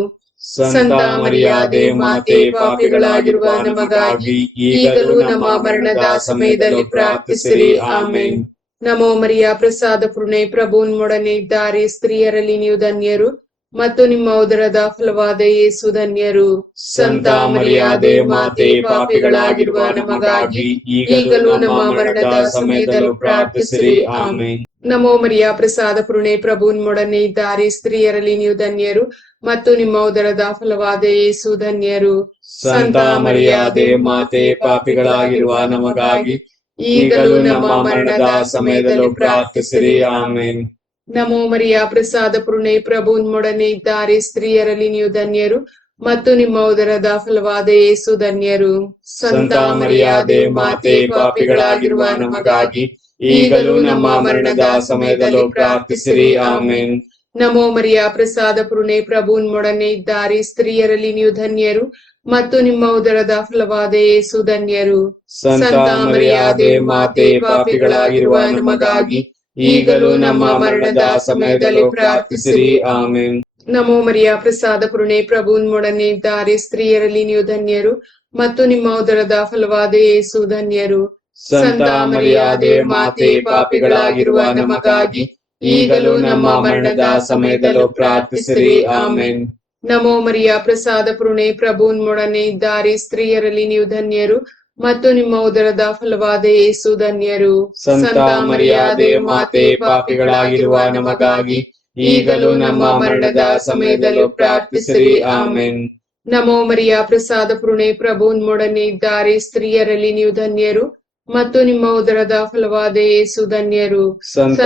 ಸಂತ ಮರಿಯಾದೆ ಮಾತೆ, ಪಾಪಿಗಳಾಗಿರುವ ನಮಗಾಗಿ ಈಗಲೂ ನಮ್ಮ ಮರಣದ ಸಮಯದಲ್ಲಿ ಪ್ರಾರ್ಥಿಸಿರಿ. ಆಮೆನ್. ನಮೋ ಮರಿಯ ಪ್ರಸಾದ ಪೂರ್ಣೆ, ಪ್ರಭು ನಿಮ್ಮೊಡನೆ ಇದ್ದಾರೆ, ಸ್ತ್ರೀಯರಲ್ಲಿ ನೀವು ಧನ್ಯರು ಮತ್ತು ನಿಮ್ಮ ಉದರದ ಫಲವಾದ ಯೇಸು ಧನ್ಯರು. ಸಂತ ಮರಿಯಾದೆ ಮಾತೆ, ಪಾಪಿಗಳಾಗಿರುವ ನಮಗಾಗಿ ಈಗಲೂ ನಮ್ಮ ಮರಣದ ಸಮಯದಲ್ಲೂ ಪ್ರಾರ್ಥಿಸಿರಿ. ಆಮೆನ್. ನಮೋ ಮರಿಯ ಪ್ರಸಾದ ಪೂರ್ಣೆ, ಪ್ರಭು ನಿಮ್ಮೊಡನೆ ಇದ್ದಾರೆ, ಸ್ತ್ರೀಯರಲ್ಲಿ ನೀವು ಧನ್ಯರು ಮತ್ತು ನಿಮ್ಮ ಉದರದ ಫಲವಾದ ಯೇಸು ಧನ್ಯರು. ಸಂತ ಮರಿಯಾದೆ ಮಾತೆ, ಪಾಪಿಗಳಾಗಿರುವ ನಮಗಾಗಿ ಈಗಲೂ ನಮ್ಮ ಮರಣದ ಸಮಯದಲ್ಲೂ ಪ್ರಾರ್ಥಿಸಿರಿ. ಆಮೆನ್. ನಮೋ ಮರಿಯ ಪ್ರಸಾದ ಪೂರ್ಣೆ, ಪ್ರಭು ನಿಮ್ಮೊಡನೆ ಇದ್ದಾರೆ, ಸ್ತ್ರೀಯರಲ್ಲಿ ನೀವು ಧನ್ಯರು ಮತ್ತು ನಿಮ್ಮ ಉದರದ ಫಲವಾದ ಯೇಸು ಧನ್ಯರು. ಸಂತ ಮರಿಯಾದೆ ಮಾತೆ, ಪಾಪಿಗಳಾಗಿರುವ ನಮಗಾಗಿ ಈಗಲೂ ನಮ್ಮ ಮರಣದ ಸಮಯದಲ್ಲೂ ಪ್ರಾರ್ಥಿಸಿರಿ. ಆಮೇನ್. ನಮೋ ಮರಿಯ ಪ್ರಸಾದ ಪೂರ್ಣೆ, ಪ್ರಭು ನಿಮ್ಮೊಡನೆ ಇದ್ದಾರೆ. ಸ್ತ್ರೀಯರಲ್ಲಿ ನೀವು ಧನ್ಯರು ಮತ್ತು ನಿಮ್ಮ ಉದರದ ಫಲವಾದ ಯೇಸು ಧನ್ಯರು. ಸಂತ ಮರಿಯಾದೆ ಮಾತೆ, ಪಾಪಿಗಳಾಗಿರುವ ನಮಗಾಗಿ ಈಗಲೂ ನಮ್ಮ ಮರಣದ ಸಮಯದಲ್ಲೂ ಪ್ರಾರ್ಥಿಸಿರಿ. ಆಮೇನ್. ನಮೋ ಮರಿಯ ಪ್ರಸಾದ ಪೂರ್ಣೆ, ಪ್ರಭು ನಿಮ್ಮೊಡನೆ ಇದ್ದಾರೆ. ಸ್ತ್ರೀಯರಲ್ಲಿ ನೀವು ಧನ್ಯರು ಮತ್ತು ನಿಮ್ಮ ಉದರದ ಫಲವಾದ ಯೇಸು ಧನ್ಯರು. ಸಂತ ಮರಿಯಾದೆ ಮಾತೆ, ಪಾಪಿಗಳಾಗಿರುವ ನಮಗಾಗಿ ಈಗಲೂ ನಮ್ಮ ಮರಣದ ಸಮಯದಲ್ಲೂ ಪ್ರಾರ್ಥಿಸಿರಿ. ಆಮೇನ್. ನಮೋ ಮರಿಯ ಪ್ರಸಾದ ಪೂರ್ಣೆ, ಪ್ರಭು ನಿಮ್ಮೊಡನೆ ಇದ್ದಾರೆ. ಸ್ತ್ರೀಯರಲ್ಲಿ ನೀವು ಧನ್ಯರು ಮತ್ತು ನಿಮ್ಮ ಉದರದ ಫಲವಾದ ಯೇಸು ಧನ್ಯರು. ಸಂತ ಮರಿಯಾದೆ ಮಾತೆ, ಪಾಪಿಗಳಾಗಿರುವ ನಮಗಾಗಿ ಈಗಲೂ ನಮ್ಮ ಮರಣದ ಸಮಯದಲ್ಲೂ ಪ್ರಾರ್ಥಿಸಿರಿ. ಆಮೇನ್. ನಮೋ ಮರಿಯ ಪ್ರಸಾದ ಪೂರ್ಣೆ, ಪ್ರಭು ನಿಮ್ಮೊಡನೆ ಇದ್ದಾರೆ. ಸ್ತ್ರೀಯರಲ್ಲಿ ನೀವು ಧನ್ಯರು ಮತ್ತು ನಿಮ್ಮ ಉದರದ ಫಲವಾದ ಯೇಸು ಧನ್ಯರು. ಸಂತ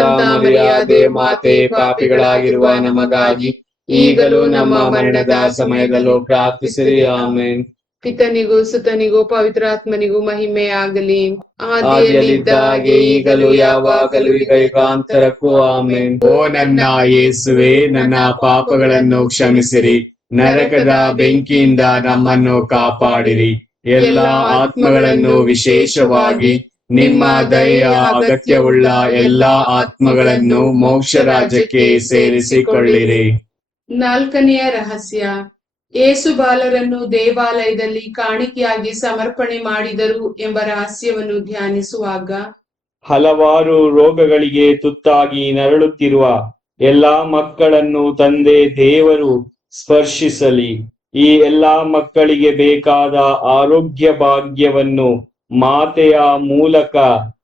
ಮರಿಯಾದೆ ಮಾತೆ, ಪಾಪಿಗಳಾಗಿರುವ ನಮಗಾಗಿ ಈಗಲೂ ನಮ್ಮ ಮರಣದ ಸಮಯದಲ್ಲೂ ಪ್ರಾರ್ಥಿಸಿರಿ. ಆಮೇನ್. ಪಿತನಿಗೂ ಸುತನಿಗೂ ಪವಿತ್ರಾತ್ಮನಿಗೂ ಮಹಿಮೆ ಆಗಲಿ. ಆದಿಯಲ್ಲಿದ್ದ ಹಾಗೆ ಈಗಲೂ ಯಾವಾಗಲೂ ಈಗ ಯುಗಾಂತರಕ್ಕೂ. ಆಮೇನ್. ಓ ನನ್ನ ಯೇಸುವೆ, ನನ್ನ ಪಾಪಗಳನ್ನು ಕ್ಷಮಿಸಿರಿ, ನರಕದ ಬೆಂಕಿಯಿಂದ ನಮ್ಮನ್ನು ಕಾಪಾಡಿರಿ. ಎಲ್ಲ ಆತ್ಮಗಳನ್ನು, ವಿಶೇಷವಾಗಿ ನಿಮ್ಮ ದಯೆಯ ಅಗತ್ಯವುಳ್ಳ ಎಲ್ಲಾ ಆತ್ಮಗಳನ್ನು ಮೋಕ್ಷ ರಾಜ್ಯಕ್ಕೆ ಸೇರಿಸಿಕೊಳ್ಳಿರಿ. ನಾಲ್ಕನೆಯ ರಹಸ್ಯ, ಯೇಸು ಬಾಲರನ್ನು ದೇವಾಲಯದಲ್ಲಿ ಕಾಣಿಕೆಯಾಗಿ ಸಮರ್ಪಣೆ ಮಾಡಿದರು ಎಂಬ ರಹಸ್ಯವನ್ನು ಧ್ಯಾನಿಸುವಾಗ ಹಲವಾರು ರೋಗಗಳಿಗೆ ತುತ್ತಾಗಿ ನರಳುತ್ತಿರುವ ಎಲ್ಲಾ ಮಕ್ಕಳನ್ನು ತಂದೆ ದೇವರು ಸ್ಪರ್ಶಿಸಲಿ. ಈ ಎಲ್ಲಾ ಮಕ್ಕಳಿಗೆ ಬೇಕಾದ ಆರೋಗ್ಯ ಭಾಗ್ಯವನ್ನು ಮಾತೆಯ ಮೂಲಕ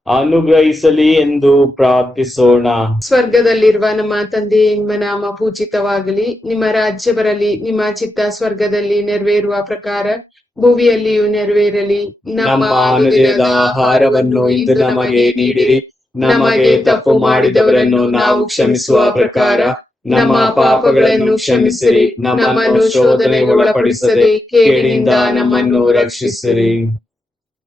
ಅನುಗ್ರಹಿಸಲಿ ಎಂದು ಪ್ರಾರ್ಥಿಸೋಣ. ಸ್ವರ್ಗದಲ್ಲಿರುವ ನಮ್ಮ ತಂದೆ, ನಿಮ್ಮ ನಾಮ ಪೂಜಿತವಾಗಲಿ. ನಿಮ್ಮ ರಾಜ್ಯ ಬರಲಿ. ನಿಮ್ಮ ಚಿತ್ತ ಸ್ವರ್ಗದಲ್ಲಿ ನೆರವೇರುವ ಪ್ರಕಾರ ಭೂಮಿಯಲ್ಲಿಯೂ ನೆರವೇರಲಿ. ನಮ್ಮ ಅನುದಿನದ ಆಹಾರವನ್ನು ಇಂದು ನಮಗೆ ನೀಡಿರಿ. ನಮಗೆ ತಪ್ಪು ಮಾಡಿದವರನ್ನು ನಾವು ಕ್ಷಮಿಸುವ ಪ್ರಕಾರ ನಮ್ಮ ಪಾಪಗಳನ್ನು ಕ್ಷಮಿಸಿರಿ. ನಮ್ಮನ್ನು ಶೋಧನೆಗೆ ಒಳಪಡಿಸದೆ ಕೇಡಿನಿಂದ ನಮ್ಮನ್ನು ರಕ್ಷಿಸಿರಿ.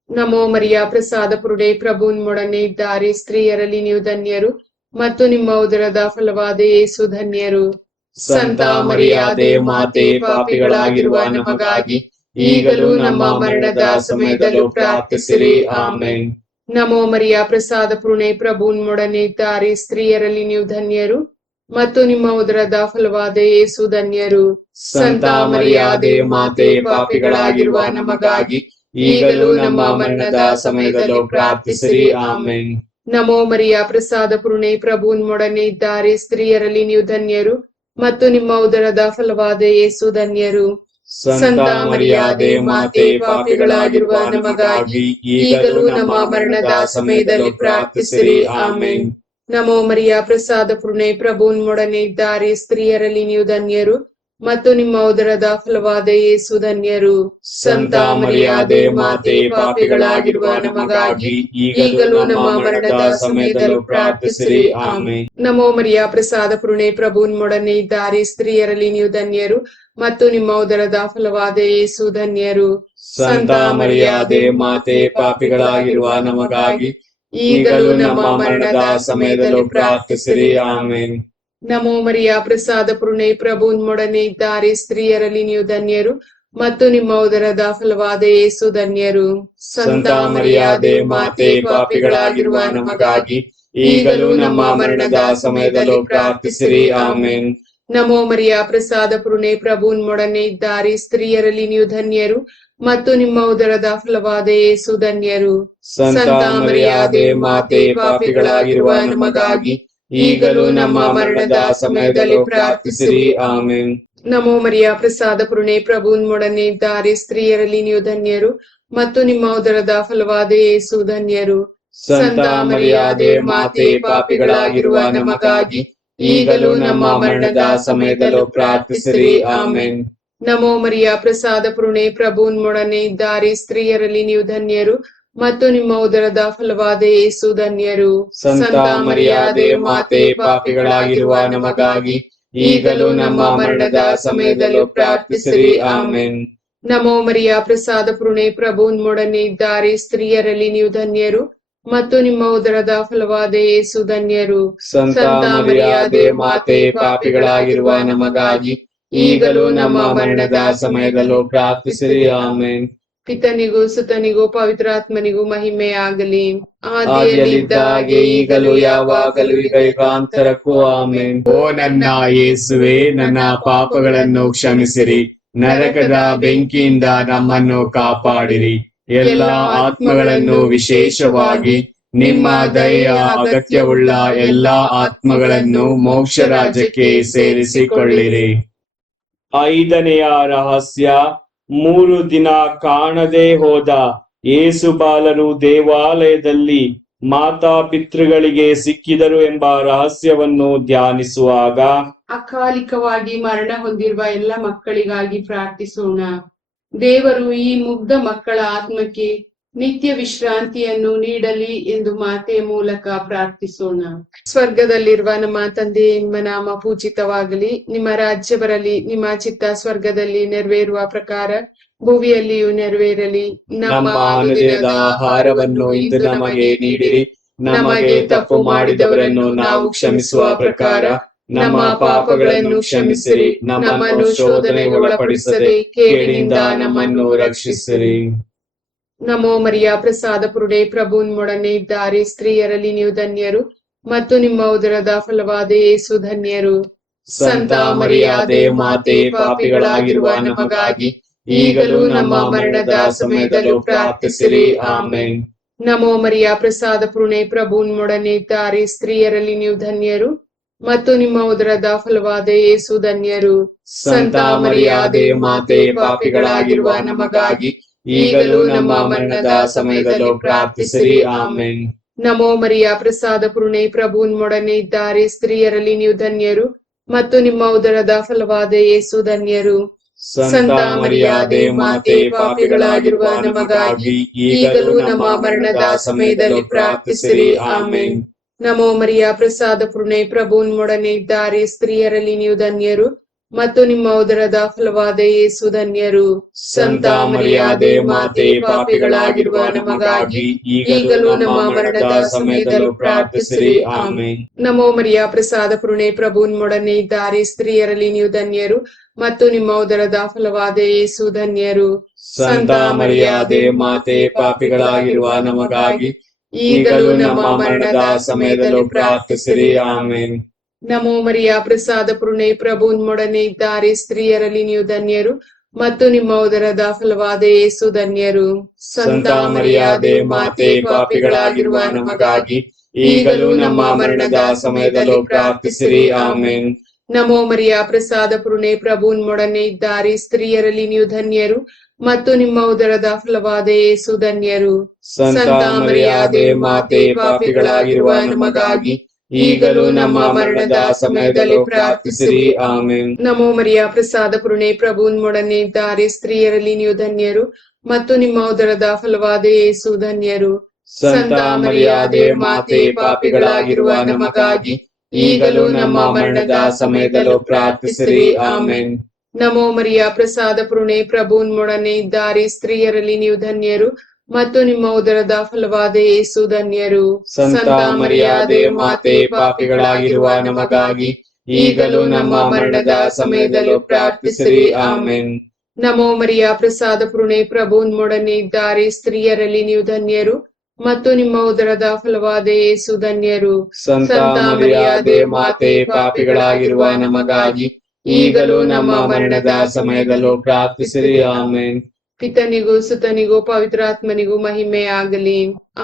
ನಮೋ ಮರಿಯ ಪ್ರಸಾದ ಪೂರ್ಣೆ, ಪ್ರಭು ನಿಮ್ಮೊಡನೆ ಇದ್ದಾರೆ. ಸ್ತ್ರೀಯರಲ್ಲಿ ನೀವು ಧನ್ಯರು ಮತ್ತು ನಿಮ್ಮ ಉದರದ ಫಲವಾದ ಯೇಸು ಧನ್ಯರು. ಸಂತ ಮರಿಯಾದೆ ಮಾತೆ, ಪಾಪಿಗಳಾಗಿರುವ ನಮಗಾಗಿ ಈಗಲೂ ನಮ್ಮ ಮರಣದ ಸಮಯದಲ್ಲೂ ಪ್ರಾರ್ಥಿಸಿರಿ. ಆಮೇನ್. ನಮೋ ಮರಿಯ ಪ್ರಸಾದ ಪೂರ್ಣೆ, ಪ್ರಭು ನಿಮ್ಮೊಡನೆ ಇದ್ದಾರೆ. ಸ್ತ್ರೀಯರಲ್ಲಿ ನೀವು ಧನ್ಯರು ಮತ್ತು ನಿಮ್ಮ ಉದರದ ಫಲವಾದ ಯೇಸು ಧನ್ಯರು. ಸಂತ ಮರಿಯಾದೆ ಮಾತೆ, ಪಾಪಿಗಳಾಗಿರುವ ನಮಗಾಗಿ ಈಗಲೂ ನಮ್ಮ ಮರಣದ ಸಮಯದಲ್ಲೂ ಪ್ರಾರ್ಥಿಸಿರಿ. ಆಮೇನ್. ನಮೋ ಮರಿಯ ಪ್ರಸಾದ ಪೂರ್ಣೆ, ಪ್ರಭು ನಿಮ್ಮೊಡನೆ ಇದ್ದಾರೆ. ಸ್ತ್ರೀಯರಲ್ಲಿ ನೀವು ಧನ್ಯರು ಮತ್ತು ನಿಮ್ಮ ಉದರದ ಫಲವಾದ ಯೇಸು ಧನ್ಯರು. ಸಂತ ಮರಿಯಾದೆ ಮಾತೆ, ಪಾಪಿಗಳಾಗಿರುವ ನಮಗಾಗಿ ಈಗಲೂ ನಮ್ಮ ಮರಣದ ಸಮಯದಲ್ಲಿ ಪ್ರಾರ್ಥಿಸಿರಿ. ಆಮೇನ್. ನಮೋ ಮರಿಯ ಪ್ರಸಾದ ಪೂರ್ಣೆ, ಪ್ರಭು ನಿಮ್ಮೊಡನೆ ಇದ್ದಾರೆ. ಸ್ತ್ರೀಯರಲ್ಲಿ ನೀವು ಧನ್ಯರು ಮತ್ತು ನಿಮ್ಮ ಉದರದ ಫಲವಾದ ಯೇಸು ಧನ್ಯರು. ಸಂತ ಮರಿಯಾದೆ ಮಾತೆ, ಪಾಪಿಗಳಾಗಿರುವ ನಮಗಾಗಿ ಈಗಲೂ ನಮ್ಮ ಮರಣದ ಸಮಯದಲ್ಲೂ ಪ್ರಾರ್ಥಿಸಿರಿ. ಆಮೇನ್. ನಮೋ ಮರಿಯ ಪ್ರಸಾದ ಪೂರ್ಣೆ, ಪ್ರಭು ನಿಮ್ಮೊಡನೆ ಇದ್ದಾರೆ. ಸ್ತ್ರೀಯರಲ್ಲಿ ನೀವು ಧನ್ಯರು ಮತ್ತು ನಿಮ್ಮ ಉದರದ ಫಲವಾದ ಯೇಸು ಧನ್ಯರು. ಸಂತ ಮರಿಯಾದೆ ಮಾತೆ, ಪಾಪಿಗಳಾಗಿರುವ ನಮಗಾಗಿ ಈಗಲೂ ನಮ್ಮ ಮರಣದ ಸಮಯದಲ್ಲೂ ಪ್ರಾರ್ಥಿಸಿರಿ. ಆಮೇನ್. ನಮೋ ಮರಿಯ ಪ್ರಸಾದ ಪೂರ್ಣೆ, ಪ್ರಭು ನಿಮ್ಮೊಡನೆ ಇದ್ದಾರೆ. ಸ್ತ್ರೀಯರಲ್ಲಿ ನೀವು ಧನ್ಯರು ಮತ್ತು ನಿಮ್ಮ ಉದರದ ಫಲವಾದ ಯೇಸು ಧನ್ಯರು. ಸಂತ ಮರಿಯಾದೆ ಮಾತೆ, ಪಾಪಿಗಳಾಗಿರುವ ನಮಗಾಗಿ ಈಗಲೂ ನಮ್ಮ ಮರಣದ ಸಮಯದಲ್ಲೂ ಪ್ರಾರ್ಥಿಸಿರಿ. ಆಮೇನ್. ನಮೋ ಮರಿಯ ಪ್ರಸಾದ ಪೂರ್ಣೆ, ಪ್ರಭು ನಿಮ್ಮೊಡನೆ ಇದ್ದಾರೆ. ಸ್ತ್ರೀಯರಲ್ಲಿ ನೀವು ಧನ್ಯರು ಮತ್ತು ನಿಮ್ಮ ಉದರದ ಫಲವಾದ ಯೇಸು ಧನ್ಯರು. ಸಂತ ಮರಿಯಾದೆ ಮಾತೆ, ಪಾಪಿಗಳಾಗಿರುವ ನಮಗಾಗಿ ಈಗಲೂ ನಮ್ಮ ಮರಣದ ಸಮಯದಲ್ಲೂ ಪ್ರಾರ್ಥಿಸಿರಿ. ಆಮೇನ್. ನಮೋ ಮರಿಯ ಪ್ರಸಾದ ಪೂರ್ಣೆ, ಪ್ರಭು ನಿಮ್ಮೊಡನೆ ಇದ್ದಾರೆ. ಸ್ತ್ರೀಯರಲ್ಲಿ ನೀವು ಧನ್ಯರು ಮತ್ತು ನಿಮ್ಮ ಉದರದ ಫಲವಾದ ಯೇಸು ಧನ್ಯರು. ಸಂತ ಮರಿಯಾದೆ ಮಾತೆ, ಪಾಪಿಗಳಾಗಿರುವ ನಮಗಾಗಿ ಈಗಲೂ ನಮ್ಮ ಮರಣದ ಸಮಯದಲ್ಲೂ ಪ್ರಾರ್ಥಿಸಿರಿ. ಆಮೇನ್. ನಮೋ ಮರಿಯ ಪ್ರಸಾದ ಪೂರ್ಣೆ, ಪ್ರಭು ನಿಮ್ಮೊಡನೆ ಇದ್ದಾರೆ. ಸ್ತ್ರೀಯರಲ್ಲಿ ನೀವು ಧನ್ಯರು ಮತ್ತು ನಿಮ್ಮ ಉದರದ ಫಲವಾದ ಯೇಸು ಧನ್ಯರು. ಸಂತ ಮರಿಯಾದೆ ಮಾತೆ, ಪಾಪಿಗಳಾಗಿರುವ ನಮಗಾಗಿ ಈಗಲೂ ನಮ್ಮ ಮರಣದ ಸಮಯದಲ್ಲೂ ಪ್ರಾರ್ಥಿಸಿರಿ. ಆಮೇನ್. ನಮೋ ಮರಿಯ ಪ್ರಸಾದ ಪೂರ್ಣೆ, ಪ್ರಭು ನಿಮ್ಮೊಡನೆ ಇದ್ದಾರೆ. ಸ್ತ್ರೀಯರಲ್ಲಿ ನೀವು ಧನ್ಯರು ಮತ್ತು ನಿಮ್ಮ ಉದರದ ಫಲವಾದ ಯೇಸು ಧನ್ಯರು. ಸಂತ ಮರಿಯಾದೆ ಮಾತೆ, ಪಾಪಿಗಳಾಗಿರುವ ನಮಗಾಗಿ ಈಗಲೂ ನಮ್ಮ ಮರಣದ ಸಮಯದಲ್ಲೂ ಪ್ರಾರ್ಥಿಸಿರಿ. ಆಮೆನ್. ಪಿತನಿಗೂ ಸುತನಿಗೂ ಪವಿತ್ರಾತ್ಮನಿಗೂ ಮಹಿಮೆ ಆಗಲಿ. ಆದಿಯಲ್ಲಿದ್ದ ಹಾಗೆ ಈಗಲೂ ಯಾವಾಗಲೂ ಈಗ ಯುಗಾಂತರಕ್ಕೂ. ಆಮೆನ್. ಓ ನನ್ನ ಯೇಸುವೆ, ನನ್ನ ಪಾಪಗಳನ್ನು ಕ್ಷಮಿಸಿರಿ, ನರಕದ ಬೆಂಕಿಯಿಂದ ನಮ್ಮನ್ನು ಕಾಪಾಡಿರಿ. ಎಲ್ಲ ಆತ್ಮಗಳನ್ನು, ವಿಶೇಷವಾಗಿ ನಿಮ್ಮ ದಯೆಯ ಅಗತ್ಯವುಳ್ಳ ಎಲ್ಲಾ ಆತ್ಮಗಳನ್ನು ಮೋಕ್ಷ ರಾಜ್ಯಕ್ಕೆ ಸೇರಿಸಿಕೊಳ್ಳಿರಿ. 5ನೆಯ ರಹಸ್ಯ, 3 ದಿನ ಕಾಣದೆ ಹೋದ ಯೇಸು ಬಾಲರು ದೇವಾಲಯದಲ್ಲಿ ಮಾತಾ ಪಿತೃಗಳಿಗೆ ಸಿಕ್ಕಿದರು ಎಂಬ ರಹಸ್ಯವನ್ನು ಧ್ಯಾನಿಸುವಾಗ ಅಕಾಲಿಕವಾಗಿ ಮರಣ ಹೊಂದಿರುವ ಎಲ್ಲ ಮಕ್ಕಳಿಗಾಗಿ ಪ್ರಾರ್ಥಿಸೋಣ. ದೇವರು ಈ ಮುಗ್ಧ ಮಕ್ಕಳ ಆತ್ಮಕ್ಕೆ ನಿತ್ಯ ವಿಶ್ರಾಂತಿಯನ್ನು ನೀಡಲಿ ಎಂದು ಮಾತೆಯ ಮೂಲಕ ಪ್ರಾರ್ಥಿಸೋಣ. ಸ್ವರ್ಗದಲ್ಲಿರುವ ನಮ್ಮ ತಂದೆ, ನಿಮ್ಮ ನಾಮ ಪೂಜಿತವಾಗಲಿ, ನಿಮ್ಮ ರಾಜ್ಯ ಬರಲಿ, ನಿಮ್ಮ ಚಿತ್ತ ಸ್ವರ್ಗದಲ್ಲಿ ನೆರವೇರುವ ಪ್ರಕಾರ ಭೂಮಿಯಲ್ಲಿಯೂ ನೆರವೇರಲಿ. ನಮ್ಮ ಅನುದಿನದ ಆಹಾರವನ್ನು ಇಂದು ನಮಗೆ ನೀಡಿರಿ. ನಮಗೆ ತಪ್ಪು ಮಾಡಿದವರನ್ನು ನಾವು ಕ್ಷಮಿಸುವ ಪ್ರಕಾರ ನಮ್ಮ ಪಾಪಗಳನ್ನು ಕ್ಷಮಿಸಿರಿ. ನಮ್ಮನ್ನು ಶೋಧನೆಗೆ ಒಳಪಡಿಸದೆ ಕೇಡಿನಿಂದ ನಮ್ಮನ್ನು ರಕ್ಷಿಸಿರಿ. ನಮೋ ಮರಿಯ, ಪ್ರಸಾದ ಪುರುಡೆ, ಪ್ರಭು ನಿಮ್ಮೊಡನೆ ಇದ್ದಾರೆ. ಸ್ತ್ರೀಯರಲ್ಲಿ ನೀವು ಧನ್ಯರು, ಮತ್ತು ನಿಮ್ಮ ಉದರದ ಫಲವಾದ ಯೇಸು ಧನ್ಯರು. ಸಂತ ಮರಿಯಾದೆ ಮಾತೆ, ಪಾಪಿಗಳಾಗಿರುವ ನಮಗಾಗಿ ಈಗಲೂ ನಮ್ಮ ಮರಣದ ಸಮಯದಲ್ಲೂ ಪ್ರಾರ್ಥಿಸಿರಿ. ಆಮೆನ್. ನಮೋ ಮರಿಯ, ಪ್ರಸಾದ ಪುರುಡೆ, ಪ್ರಭು ನಿಮ್ಮೊಡನೆ ಇದ್ದಾರೆ. ಸ್ತ್ರೀಯರಲ್ಲಿ ನೀವು ಧನ್ಯರು, ಮತ್ತು ನಿಮ್ಮ ಉದರದ ಫಲವಾದ ಯೇಸು ಧನ್ಯರು. ಸಂತ ಮರಿಯಾದೆ ಮಾತೆ, ಪಾಪಿಗಳಾಗಿರುವ ನಮಗಾಗಿ ಈಗಲೂ ನಮ್ಮ ಮರಣದ ಸಮಯದಲ್ಲೂ ಪ್ರಾರ್ಥಿಸಿರಿ. ಆಮೆನ್. ನಮೋ ಮರಿಯ, ಪ್ರಸಾದ ಪುರುಡೆ, ಪ್ರಭು ನಿಮ್ಮೊಡನೆ ಇದ್ದಾರೆ. ಸ್ತ್ರೀಯರಲ್ಲಿ ನೀವು ಧನ್ಯರು, ಮತ್ತು ನಿಮ್ಮ ಉದರದ ಫಲವಾದ ಯೇಸು ಧನ್ಯರು. ಸಂತ ಮರಿಯಾದೆ ಮಾತೆ, ಪಾಪಿಗಳಾಗಿರುವ ನಮಗಾಗಿ ಈಗಲೂ ನಮ್ಮ ಮರಣದ ಸಮಯದಲ್ಲಿ ಪ್ರಾರ್ಥಿಸಿರಿ. ಆಮೆನ್. ನಮೋ ಮರಿಯ, ಪ್ರಸಾದ ಪುರುಡೆ, ಪ್ರಭು ನಿಮ್ಮೊಡನೆ ಇದ್ದಾರೆ. ಸ್ತ್ರೀಯರಲ್ಲಿ ನೀವು ಧನ್ಯರು, ಮತ್ತು ನಿಮ್ಮ ಉದರದ ಫಲವಾದ ಯೇಸು ಧನ್ಯರು. ಸಂತ ಮರಿಯಾದೆ ಮಾತೆ, ಪಾಪಿಗಳಾಗಿರುವ ನಮಗಾಗಿ ಈಗಲೂ ನಮ್ಮ ಮರಣದ ಸಮಯದಲ್ಲೂ ಪ್ರಾರ್ಥಿಸಿರಿ. ಆಮೆನ್. ನಮೋ ಮರಿಯ, ಪ್ರಸಾದ ಪುರುಡೆ, ಪ್ರಭು ನಿಮ್ಮೊಡನೆ ಇದ್ದಾರೆ. ಸ್ತ್ರೀಯರಲ್ಲಿ ನೀವು ಧನ್ಯರು, ಮತ್ತು ನಿಮ್ಮ ಉದರದ ಫಲವಾದ ಯೇಸು ಧನ್ಯರು. ಸಂತ ಮರಿಯಾದೆ ಮಾತೆ, ಪಾಪಿಗಳಾಗಿರುವ ನಮಗಾಗಿ ಈಗಲೂ ನಮ್ಮ ಮರಣದ ಸಮಯದಲ್ಲೂ ಪ್ರಾರ್ಥಿಸಿರಿ. ಆಮೆನ್. ನಮೋ ಮರಿಯ, ಪ್ರಸಾದ ಪುರುಡೆ, ಪ್ರಭು ನಿಮ್ಮೊಡನೆ ಇದ್ದಾರೆ. ಸ್ತ್ರೀಯರಲ್ಲಿ ನೀವು ಧನ್ಯರು, ಮತ್ತು ನಿಮ್ಮ ಉದರದ ಫಲವಾದ ಯೇಸು ಧನ್ಯರು. ಸಂತ ಮರಿಯಾದೆ ಮಾತೆ, ಪಾಪಿಗಳಾಗಿರುವ ನಮಗಾಗಿ ಈಗಲೂ ನಮ್ಮ ಮರಣದ ಸಮಯದಲ್ಲೂ ಪ್ರಾರ್ಥಿಸಿರಿ. ಆಮೆನ್. ನಮೋ ಮರಿಯ, ಪ್ರಸಾದ ಪುರುಡೆ, ಪ್ರಭು ನಿಮ್ಮೊಡನೆ ಇದ್ದಾರೆ. ಸ್ತ್ರೀಯರಲ್ಲಿ ನೀವು ಧನ್ಯರು, ಮತ್ತು ನಿಮ್ಮ ಉದರದ ಫಲವಾದ ಯೇಸು ಧನ್ಯರು. ಸಂತ ಮರಿಯಾದೆ ಮಾತೆ, ಪಾಪಿಗಳಾಗಿರುವ ನಮಗಾಗಿ ಈಗಲೂ ನಮ್ಮ ಮರಣದ ಸಮಯದಲ್ಲೂ ಪ್ರಾರ್ಥಿಸಿರಿ. ಆಮೆನ್. ನಮೋ ಮರಿಯ, ಪ್ರಸಾದ ಪುರುಡೆ, ಪ್ರಭು ನಿಮ್ಮೊಡನೆ ಇದ್ದಾರೆ. ಸ್ತ್ರೀಯರಲ್ಲಿ ನೀವು ಧನ್ಯರು, ಮತ್ತು ನಿಮ್ಮ ಉದರದ ಫಲವಾದ ಯೇಸು ಧನ್ಯರು. ಸಂತ ಮರಿಯಾದೆ ಮಾತೆ, ಪಾಪಿಗಳಾಗಿರುವ ನಮಗಾಗಿ ಈಗಲೂ ನಮ್ಮ ಮರಣದ ಸಮಯದಲ್ಲೂ ಪ್ರಾರ್ಥಿಸಿರಿ. ಆಮೆನ್. ನಮೋ ಮರಿಯ, ಪ್ರಸಾದ ಪುರುಡೆ, ಪ್ರಭು ನಿಮ್ಮೊಡನೆ ಇದ್ದಾರೆ. ಸ್ತ್ರೀಯರಲ್ಲಿ ನೀವು ಧನ್ಯರು, ಮತ್ತು ನಿಮ್ಮ ಉದರದ ಫಲವಾದ ಯೇಸು ಧನ್ಯರು. ಸಂತ ಮರಿಯಾದೆ ಮಾತೆ, ಪಾಪಿಗಳಾಗಿರುವ ನಮಗಾಗಿ ಈಗಲೂ ನಮ್ಮ ಮರಣದ ಸಮಯದಲ್ಲೂ ಪ್ರಾರ್ಥಿಸಿರಿ. ಆಮೆನ್. ನಮೋ ಮರಿಯ, ಪ್ರಸಾದ ಪುರುಡೆ, ಪ್ರಭು ನಿಮ್ಮೊಡನೆ ಇದ್ದಾರೆ. ಸ್ತ್ರೀಯರಲ್ಲಿ ನೀವು ಧನ್ಯರು, ಮತ್ತು ನಿಮ್ಮ ಉದರದ ಫಲವಾದ ಯೇಸು ಧನ್ಯರು. ಸಂತ ಮರಿಯಾದೆ ಮಾತೆ, ಪಾಪಿಗಳಾಗಿರುವ ನಮಗಾಗಿ ಈಗಲೂ ನಮ್ಮ ಮರಣದ ಸಮಯದಲ್ಲೂ ಪ್ರಾರ್ಥಿಸಿರಿ. ಆಮೆನ್. ಪಿತನಿಗೂ ಸುತನಿಗೂ ಪವಿತ್ರಾತ್ಮನಿಗೂ ಮಹಿಮೆ ಆಗಲಿ.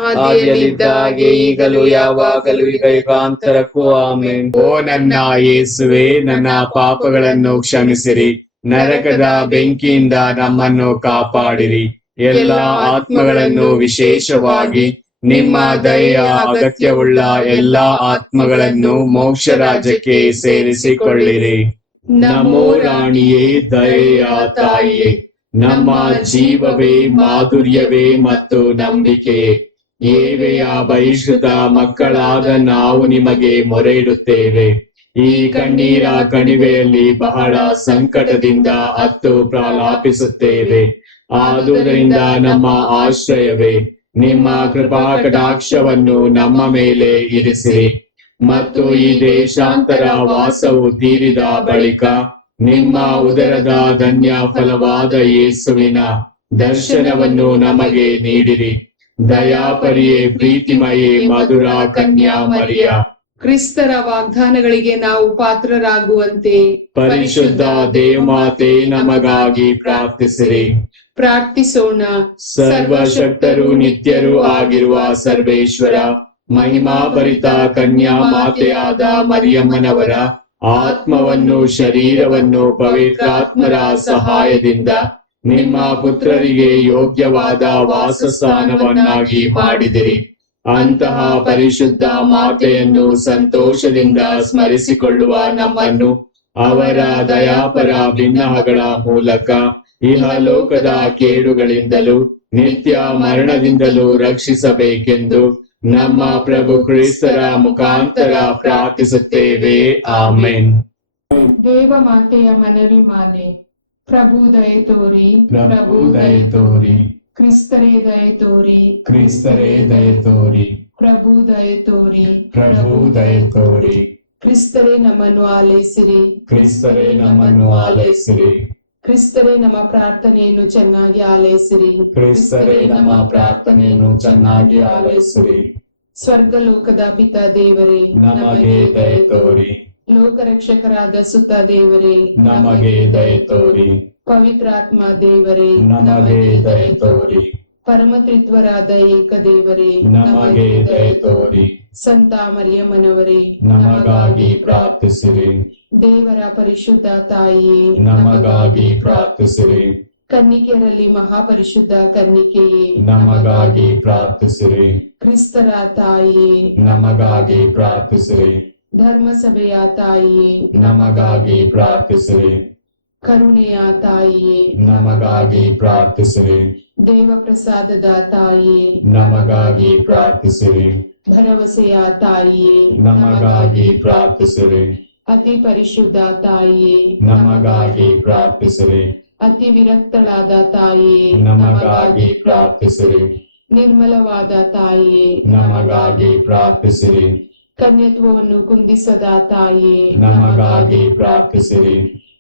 ಆದಿಯಲ್ಲಿದ್ದ ಹಾಗೆ ಈಗಲೂ ಯಾವಾಗಲೂ ಈಗ ಯುಗಾಂತರಕ್ಕೂ. ಆಮೆನ್. ಓ ನನ್ನ ಯೇಸುವೆ, ನನ್ನ ಪಾಪಗಳನ್ನು ಕ್ಷಮಿಸಿರಿ, ನರಕದ ಬೆಂಕಿಯಿಂದ ನಮ್ಮನ್ನು ಕಾಪಾಡಿರಿ. ಎಲ್ಲ ಆತ್ಮಗಳನ್ನು, ವಿಶೇಷವಾಗಿ ನಿಮ್ಮ ದಯೆಯ ಅಗತ್ಯವುಳ್ಳ ಎಲ್ಲಾ ಆತ್ಮಗಳನ್ನು ಮೋಕ್ಷ ರಾಜ್ಯಕ್ಕೆ ಸೇರಿಸಿಕೊಳ್ಳಿರಿ. ನಮೋ ರಾಣಿಯೇ, ದಯೆಯ ತಾಯಿಯೇ, ನಮ್ಮ ಜೀವವೇ, ಮಾಧುರ್ಯವೇ ಮತ್ತು ನಂಬಿಕೆಯೇ, ಏವೆಯ ಬಹಿಷ್ಕೃತ ಮಕ್ಕಳಾದ ನಾವು ನಿಮಗೆ ಮೊರೆ ಇಡುತ್ತೇವೆ. ಈ ಕಣ್ಣೀರ ಕಣಿವೆಯಲ್ಲಿ ಬಹಳ ಸಂಕಟದಿಂದ ಅತ್ತು ಪ್ರಲಾಪಿಸುತ್ತೇವೆ. ಆದುದರಿಂದ ನಮ್ಮ ಆಶ್ರಯವೇ, ನಿಮ್ಮ ಕೃಪಾ ಕಟಾಕ್ಷವನ್ನು ನಮ್ಮ ಮೇಲೆ ಇರಿಸಿರಿ. ಮತ್ತು ಈ ದೇಶಾಂತರ ವಾಸವು ತೀರಿದ ಬಳಿಕ ನಿಮ್ಮ ಉದರದ ಧನ್ಯ ಫಲವಾದ ಯೇಸುವಿನ ದರ್ಶನವನ್ನು ನಮಗೆ ನೀಡಿರಿ. ದಯಾಪರಿಯೇ, ಪ್ರೀತಿಮಯೇ, ಮಧುರ ಕನ್ಯಾ ಮರಿಯ, ಕ್ರಿಸ್ತರ ವಾಗ್ದಾನಗಳಿಗೆ ನಾವು ಪಾತ್ರರಾಗುವಂತೆ ಪರಿಶುದ್ಧ ದೇವಮಾತೆ ನಮಗಾಗಿ ಪ್ರಾರ್ಥಿಸಿರಿ. ಪ್ರಾರ್ಥಿಸೋಣ. ಸರ್ವಶಕ್ತರು ನಿತ್ಯರೂ ಆಗಿರುವ ಸರ್ವೇಶ್ವರ, ಮಹಿಮಾಭರಿತ ಕನ್ಯಾ ಮಾತೆಯಾದ ಮರಿಯಮ್ಮನವರ ಆತ್ಮವನ್ನು ಶರೀರವನ್ನು ಪವಿತ್ರಾತ್ಮರ ಸಹಾಯದಿಂದ ನಿಮ್ಮ ಪುತ್ರರಿಗೆ ಯೋಗ್ಯವಾದ ವಾಸಸ್ಥಾನವನ್ನಾಗಿ ಮಾಡಿದಿರಿ. ಅಂತಹ ಪರಿಶುದ್ಧ ಮಾತೆಯನ್ನು ಸಂತೋಷದಿಂದ ಸ್ಮರಿಸಿಕೊಳ್ಳುವ ನಮ್ಮನ್ನು ಅವರ ದಯಾಪರ ಭಿನ್ನಹಗಳ ಮೂಲಕ ಇಹಲೋಕದ ಕೇಡುಗಳಿಂದಲೂ ನಿತ್ಯ ಮರಣದಿಂದಲೂ ರಕ್ಷಿಸಬೇಕೆಂದು ನಮ್ಮ ಪ್ರಭು ಕ್ರಿಸ್ತರ ಮುಖಾಂತರ ಪ್ರಾರ್ಥಿಸುತ್ತೇವೆ. ಆಮೆನ್. ದೇವ ಮಾತೆಯ ಮನವಿ ಮಾಲೆ. ಪ್ರಭು ದಯೆ ತೋರಿ, ಪ್ರಭು ದಯೆ ತೋರಿ, ಕ್ರಿಸ್ತರೇ ದಯೆ ತೋರಿ, ಕ್ರಿಸ್ತರೇ ದಯೆ ತೋರಿ, ಪ್ರಭು ದಯೆ ತೋರಿ, ಪ್ರಭು ದಯೆ ತೋರಿ, ಕ್ರಿಸ್ತರೇ ನಮ್ಮನ್ನು ಆಲೈಸಿರಿ, ಕ್ರಿಸ್ತರೇ ನಮ್ಮನ್ನು ಆಲೈಸಿರಿ, ಕ್ರಿಸ್ತರೇ ನಮ್ಮ ಪ್ರಾರ್ಥನೆಯನ್ನು ಚೆನ್ನಾಗಿ ಆಲೈಸಿರಿ, ಕ್ರಿಸ್ತರೇ ನಮ್ಮ ಪ್ರಾರ್ಥನೆಯನ್ನು ಚೆನ್ನಾಗಿ ಆಲೈಸಿರಿ. ಸ್ವರ್ಗಲೋಕದ ಪಿತಾ ದೇವರೇ, ನಮಗೆ ದಯೆ ತೋರಿ, ಲೋಕರಕ್ಷಕರಾದ ಸುತ ದೇವರೇ, ನಮಗೆ ದಯೆ ತೋರಿ, ಪವಿತ್ರಾತ್ಮ ದೇವರೇ, ನಮಗೆ ದಯೆ ತೋರಿ, ಪರಮತ್ರಿತ್ವರಾದ ಏಕದೇವರೇ, ನಮಗೆ ದಯೆ ತೋರಿ, ಸಂತ ಮರಿಯಮ್ಮನವರೇ, ನಮಗಾಗಿ ಪ್ರಾರ್ಥಿಸಿರಿ. ದೇವರ ಪರಿಶುದ್ಧ ತಾಯಿಯೇ, ನಮಗಾಗಿ ಪ್ರಾರ್ಥಿಸಿರಿ. ಕನ್ನಿಕೆಯರಲ್ಲಿ ಮಹಾಪರಿಶುದ್ಧ ಕನ್ನಿಕೆಯೇ, ನಮಗಾಗಿ ಪ್ರಾರ್ಥಿಸಿರಿ. ಕ್ರಿಸ್ತರ ತಾಯಿಯೇ, ನಮಗಾಗಿ ಪ್ರಾರ್ಥಿಸಿರಿ. ಧರ್ಮಸಭೆಯ ತಾಯಿಯೇ, ನಮಗಾಗಿ ಪ್ರಾರ್ಥಿಸಿರಿ. ಕರುಣೆಯ ತಾಯಿಯೇ, ನಮಗಾಗಿ ಪ್ರಾರ್ಥಿಸಿರಿ. ದೇವಪ್ರಸಾದದ ತಾಯಿಯೇ, ನಮಗಾಗಿ ಪ್ರಾರ್ಥಿಸಿರಿ. ಭರವಸೆಯ ತಾಯಿಯೇ, ನಮಗಾಗಿ ಪ್ರಾರ್ಥಿಸಿರಿ. ಅತಿ ಪರಿಶುದ್ಧ ತಾಯಿಯೇ, ನಮಗಾಗಿ ಪ್ರಾರ್ಥಿಸಿರಿ. ಅತಿ ವಿರಕ್ತಳಾದ ತಾಯಿಯೇ, ನಮಗಾಗಿ ಪ್ರಾರ್ಥಿಸಿರಿ. ನಿರ್ಮಲವಾದ ತಾಯಿಯೇ, ನಮಗಾಗಿ ಪ್ರಾರ್ಥಿಸಿರಿ. ಕನ್ಯತ್ವವನ್ನು ಕುಂದಿಸದ ತಾಯಿಯೇ, ನಮಗಾಗಿ ಪ್ರಾರ್ಥಿಸಿರಿ.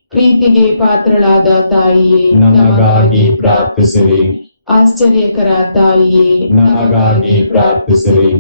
ಪ್ರೀತಿಗೆ ಪಾತ್ರಳಾದ ತಾಯಿಯೇ, ನಮಗಾಗಿ ಪ್ರಾರ್ಥಿಸಿರಿ. ಆಶ್ಚರ್ಯಕರ ತಾಯಿಯೇ, ನಮಗಾಗಿ ಪ್ರಾರ್ಥಿಸಿರಿ.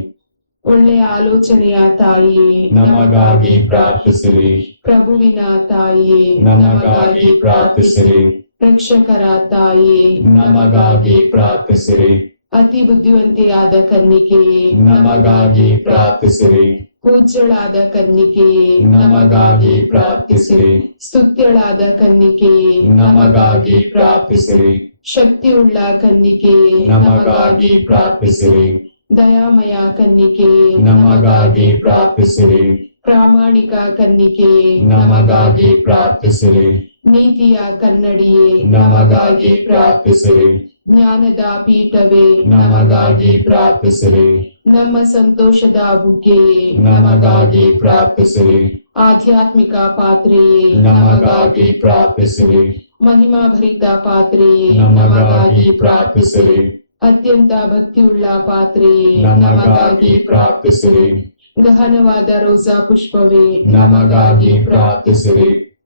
ಒಳ್ಳೆಯ ಆಲೋಚನೆಯ ತಾಯಿಯೇ, ನಮಗಾಗಿ ಪ್ರಾರ್ಥಿಸಿರಿ. ಪ್ರಭುವಿನ ತಾಯಿಯೇ, ನಮಗಾಗಿ ಪ್ರಾರ್ಥಿಸಿರಿ. ರಕ್ಷಕರ ತಾಯಿಯೇ, ನಮಗಾಗಿ ಪ್ರಾರ್ಥಿಸಿರಿ. ಅತಿ ಬುದ್ಧಿವಂತೆಯಾದ ಕನ್ನಿಕೆಯೇ, ನಮಗಾಗಿ ಪ್ರಾರ್ಥಿಸಿರಿ. ಪೂಜ್ಯಳಾದ ಕನ್ನಿಕೆಯೇ, ನಮಗಾಗಿ ಪ್ರಾರ್ಥಿಸಿರಿ. ಸ್ತುತ್ಯಳಾದ ಕನ್ನಿಕೆಯೇ, ನಮಗಾಗಿ ಪ್ರಾರ್ಥಿಸಿರಿ. ಶಕ್ತಿಯುಳ್ಳ ಕನ್ನಿಕೆಯೇ, ನಮಗಾಗಿ ಪ್ರಾರ್ಥಿಸಿರಿ. ದಯಾಮಯ ಕನ್ನಿಕೆಯೇ, ನಮಗಾಗಿ ಪ್ರಾರ್ಥಿಸಿರಿ. ಪ್ರಾಮಾಣಿಕ ಕನ್ನಿಕೆಯೇ, ನಮಗಾಗಿ ಪ್ರಾರ್ಥಿಸಿರಿ. ನೀತಿಯ ಕನ್ನಡಿಯೇ, ನಮಗಾಗಿ ಪ್ರಾರ್ಥಿಸಿರಿ. ಜ್ಞಾನದ ಪೀಠವೇ, ನಮಗಾಗಿ ಪ್ರಾರ್ಥಿಸಿರಿ. ನಮ್ಮ ಸಂತೋಷದ ಬುಗ್ಗೆಯೇ, ನಮಗಾಗಿ ಪ್ರಾರ್ಥಿಸಿರಿ. ಆಧ್ಯಾತ್ಮಿಕ ಪಾತ್ರೆಯೇ, ನಮಗಾಗಿ ಪ್ರಾರ್ಥಿಸಿರಿ. ಮಹಿಮಾಭರಿತ ಪಾತ್ರೆಯೇ, ನಮಗಾಗಿ ಪ್ರಾರ್ಥಿಸಿರಿ. ಅತ್ಯಂತ ಭಕ್ತಿಯುಳ್ಳ ಪಾತ್ರೆಯೇ, ನಮಗಾಗಿ ಪ್ರಾರ್ಥಿಸಿರಿ. ಗಹನವಾದ ರೋಸಾ ಪುಷ್ಪವೇ, ನಮಗಾಗಿ ಪ್ರಾರ್ಥಿಸಿರಿ.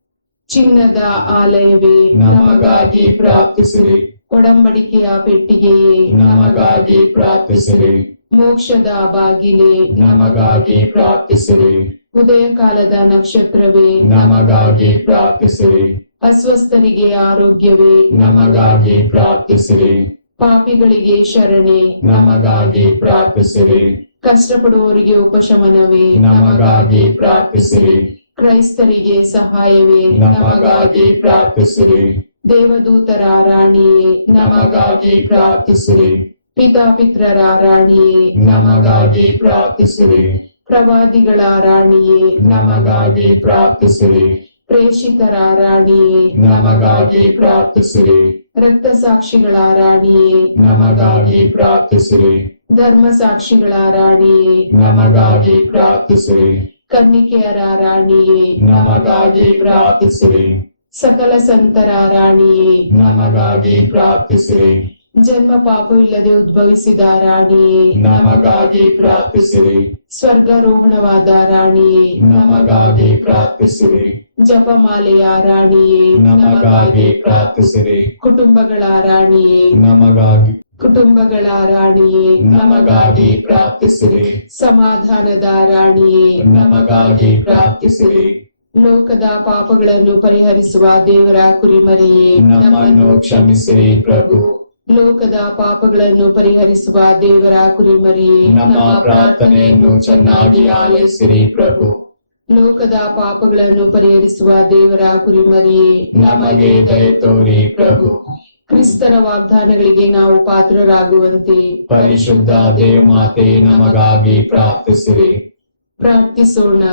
ಚಿನ್ನದ ಆಲಯವೇ, ನಮಗಾಗಿ ಪ್ರಾರ್ಥಿಸಿರಿ. ಒಡಂಬಡಿಕೆಯ ಪೆಟ್ಟಿಗೆಯೇ, ನಮಗಾಗಿ ಪ್ರಾರ್ಥಿಸಿರಿ. ಮೋಕ್ಷದ ಬಾಗಿಲೇ, ನಮಗಾಗಿ ಪ್ರಾರ್ಥಿಸಿರಿ. ಉದಯ ಕಾಲದ ನಕ್ಷತ್ರವೇ, ನಮಗಾಗಿ ಪ್ರಾರ್ಥಿಸಿರಿ. ಅಸ್ವಸ್ಥರಿಗೆ ಆರೋಗ್ಯವೇ, ನಮಗಾಗಿ ಪ್ರಾರ್ಥಿಸಿರಿ. ಪಾಪಿಗಳಿಗೆ ಶರಣೆ, ನಮಗಾಗಿ ಪ್ರಾರ್ಥಿಸಿರಿ. ಕಷ್ಟಪಡುವವರಿಗೆ ಉಪಶಮನವೇ, ನಮಗಾಗಿ ಪ್ರಾರ್ಥಿಸಿರಿ. ಕ್ರೈಸ್ತರಿಗೆ ಸಹಾಯವೇ, ನಮಗಾಗಿ ಪ್ರಾರ್ಥಿಸಿರಿ. ದೇವದೂತರ ರಾಣಿಯೇ, ನಮಗಾಗಿ ಪ್ರಾರ್ಥಿಸಿರಿ. ಪಿತಾಪಿತ್ರರ ರಾಣಿಯೇ, ನಮಗಾಗಿ ಪ್ರಾರ್ಥಿಸಿರಿ. ಪ್ರವಾದಿಗಳ ರಾಣಿಯೇ, ನಮಗಾಗಿ ಪ್ರಾರ್ಥಿಸಿರಿ. ಪ್ರೇಷಿತರ ರಾಣಿಯೇ, ನಮಗಾಗಿ ಪ್ರಾರ್ಥಿಸಿರಿ. ರಕ್ತಸಾಕ್ಷಿಗಳ ರಾಣಿಯೇ, ನಮಗಾಗಿ ಪ್ರಾರ್ಥಿಸಿರಿ. ಧರ್ಮಸಾಕ್ಷಿಗಳ ರಾಣಿಯೇ, ನಮಗಾಗಿ ಪ್ರಾರ್ಥಿಸಿರಿ. ಕನ್ನಿಕೆಯರ ರಾಣಿಯೇ, ನಮಗಾಗಿ ಪ್ರಾರ್ಥಿಸಿರಿ. ಸಕಲ ಸಂತರ ರಾಣಿಯೇ, ನಮಗಾಗಿ ಪ್ರಾರ್ಥಿಸಿರಿ. ಜನ್ಮ ಪಾಪವಿಲ್ಲದೆ ಉದ್ಭವಿಸಿದ ರಾಣಿಯೇ, ನಮಗಾಗಿ ಪ್ರಾರ್ಥಿಸಿರಿ. ಸ್ವರ್ಗಾರೋಹಣವಾದ ರಾಣಿಯೇ, ನಮಗಾಗಿ ಪ್ರಾರ್ಥಿಸಿರಿ. ಜಪಮಾಲೆಯ ರಾಣಿಯೇ, ನಮಗಾಗಿ ಪ್ರಾರ್ಥಿಸಿರಿ. ಕುಟುಂಬಗಳ ರಾಣಿಯೇ, ನಮಗಾಗಿ ಕುಟುಂಬಗಳ ರಾಣಿಯೇ, ನಮಗಾಗಿ ಪ್ರಾರ್ಥಿಸಿರಿ. ಸಮಾಧಾನದ ರಾಣಿಯೇ, ನಮಗಾಗಿ ಪ್ರಾರ್ಥಿಸಿರಿ. ಲೋಕದ ಪಾಪಗಳನ್ನು ಪರಿಹರಿಸುವ ದೇವರ ಕುರಿಮರಿಯೇ, ನಮ್ಮನ್ನು ಕ್ಷಮಿಸಿರಿ ಪ್ರಭು. ಲೋಕದ ಪಾಪಗಳನ್ನು ಪರಿಹರಿಸುವ ದೇವರ ಕುರಿಮರಿಯೇ, ನಮ್ಮ ಪ್ರಾರ್ಥನೆಯನ್ನು ಚೆನ್ನಾಗಿ ಆಲಿಸಿರಿ ಪ್ರಭು. ಲೋಕದ ಪಾಪಗಳನ್ನು ಪರಿಹರಿಸುವ ದೇವರ ಕುರಿಮರಿಯೇ, ನಮಗೆ ದಯೆ ತೋರಿ ಪ್ರಭು. ಕ್ರಿಸ್ತನ ವಾಗ್ದಾನಗಳಿಗೆ ನಾವು ಪಾತ್ರರಾಗುವಂತೆ ಪರಿಶುದ್ಧ ದೇವಮಾತೆ ನಮಗಾಗಿ ಪ್ರಾರ್ಥಿಸಿರಿ. ಪ್ರಾರ್ಥಿಸೋಣ.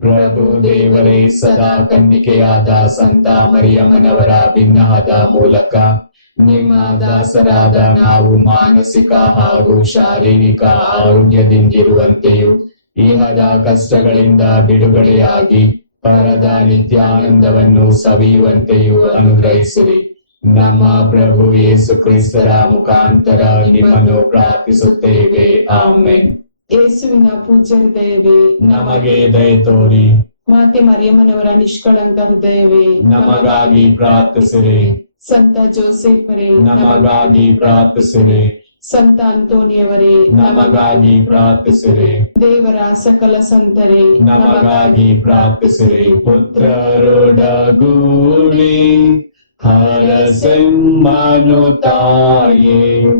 ಪ್ರಭು ದೇವರೇ, ಸದಾ ಕನ್ನಿಕೆಯಾದ ಸಂತ ಮರಿಯಮ್ಮನವರ ಭಿನ್ನವಾದ ಮೂಲಕ ನಿಮ್ಮ ದಾಸರಾದ ನಾವು ಮಾನಸಿಕ ಹಾಗೂ ಶಾರೀರಿಕ ಆರೋಗ್ಯದಿಂದಿರುವಂತೆಯೂ ಇಹದ ಕಷ್ಟಗಳಿಂದ ಬಿಡುಗಡೆಯಾಗಿ ಪರದ ನಿತ್ಯಾನಂದವನ್ನು ಸವಿಯುವಂತೆಯೂ ಅನುಗ್ರಹಿಸಿರಿ. ನಮ್ಮ ಪ್ರಭು ಯೇಸು ಕ್ರಿಸ್ತರ ಮುಖಾಂತರ ನಿಮ್ಮನ್ನು ಪ್ರಾರ್ಥಿಸುತ್ತೇವೆ. ಆಮೆನ್. ಯೇಸುವಿನ ಪೂಜ್ಯ ಹೃದಯವೇ, ನಮಗೆ ದಯೆ ತೋರಿ. ಮಾತೆ ಮರಿಯಮ್ಮನವರ ನಿಷ್ಕಳಂಕ ಹೃದಯವೇ, ನಮಗಾಗಿ ಪ್ರಾರ್ಥಿಸಿರಿ. ಸಂತ ಜೋಸೆಫರೇ, ನಮಗಾಗಿ ಪ್ರಾರ್ಥಿಸಿರಿ. ಸಂತ ಅಂತೋನಿಯವರೇ, ನಮಗಾಗಿ ಪ್ರಾರ್ಥಿಸಿರಿ. ದೇವರ ಸಕಲ ಸಂತರೇ, ನಮಗಾಗಿ ಪ್ರಾರ್ಥಿಸಿರಿ. ಪುತ್ರರೊಡಗೂಡಿ ಹರಸೆಮ್ಮನು ತಾಯೇ,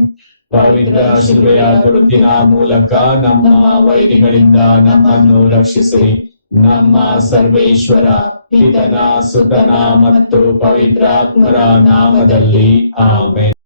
ಪವಿತ್ರ ಶಿಲುಬೆಯ ಗುರುತಿನ ಮೂಲಕ ನಮ್ಮ ವೈರಿಗಳಿಂದ ನಮ್ಮನ್ನು ರಕ್ಷಿಸಿರಿ. ನಮ್ಮ ಸರ್ವೇಶ್ವರ ಪಿತನ ಸುತನ ಮತ್ತು ಪವಿತ್ರಾತ್ಮರ ನಾಮದಲ್ಲಿ ಆಮೆನ್.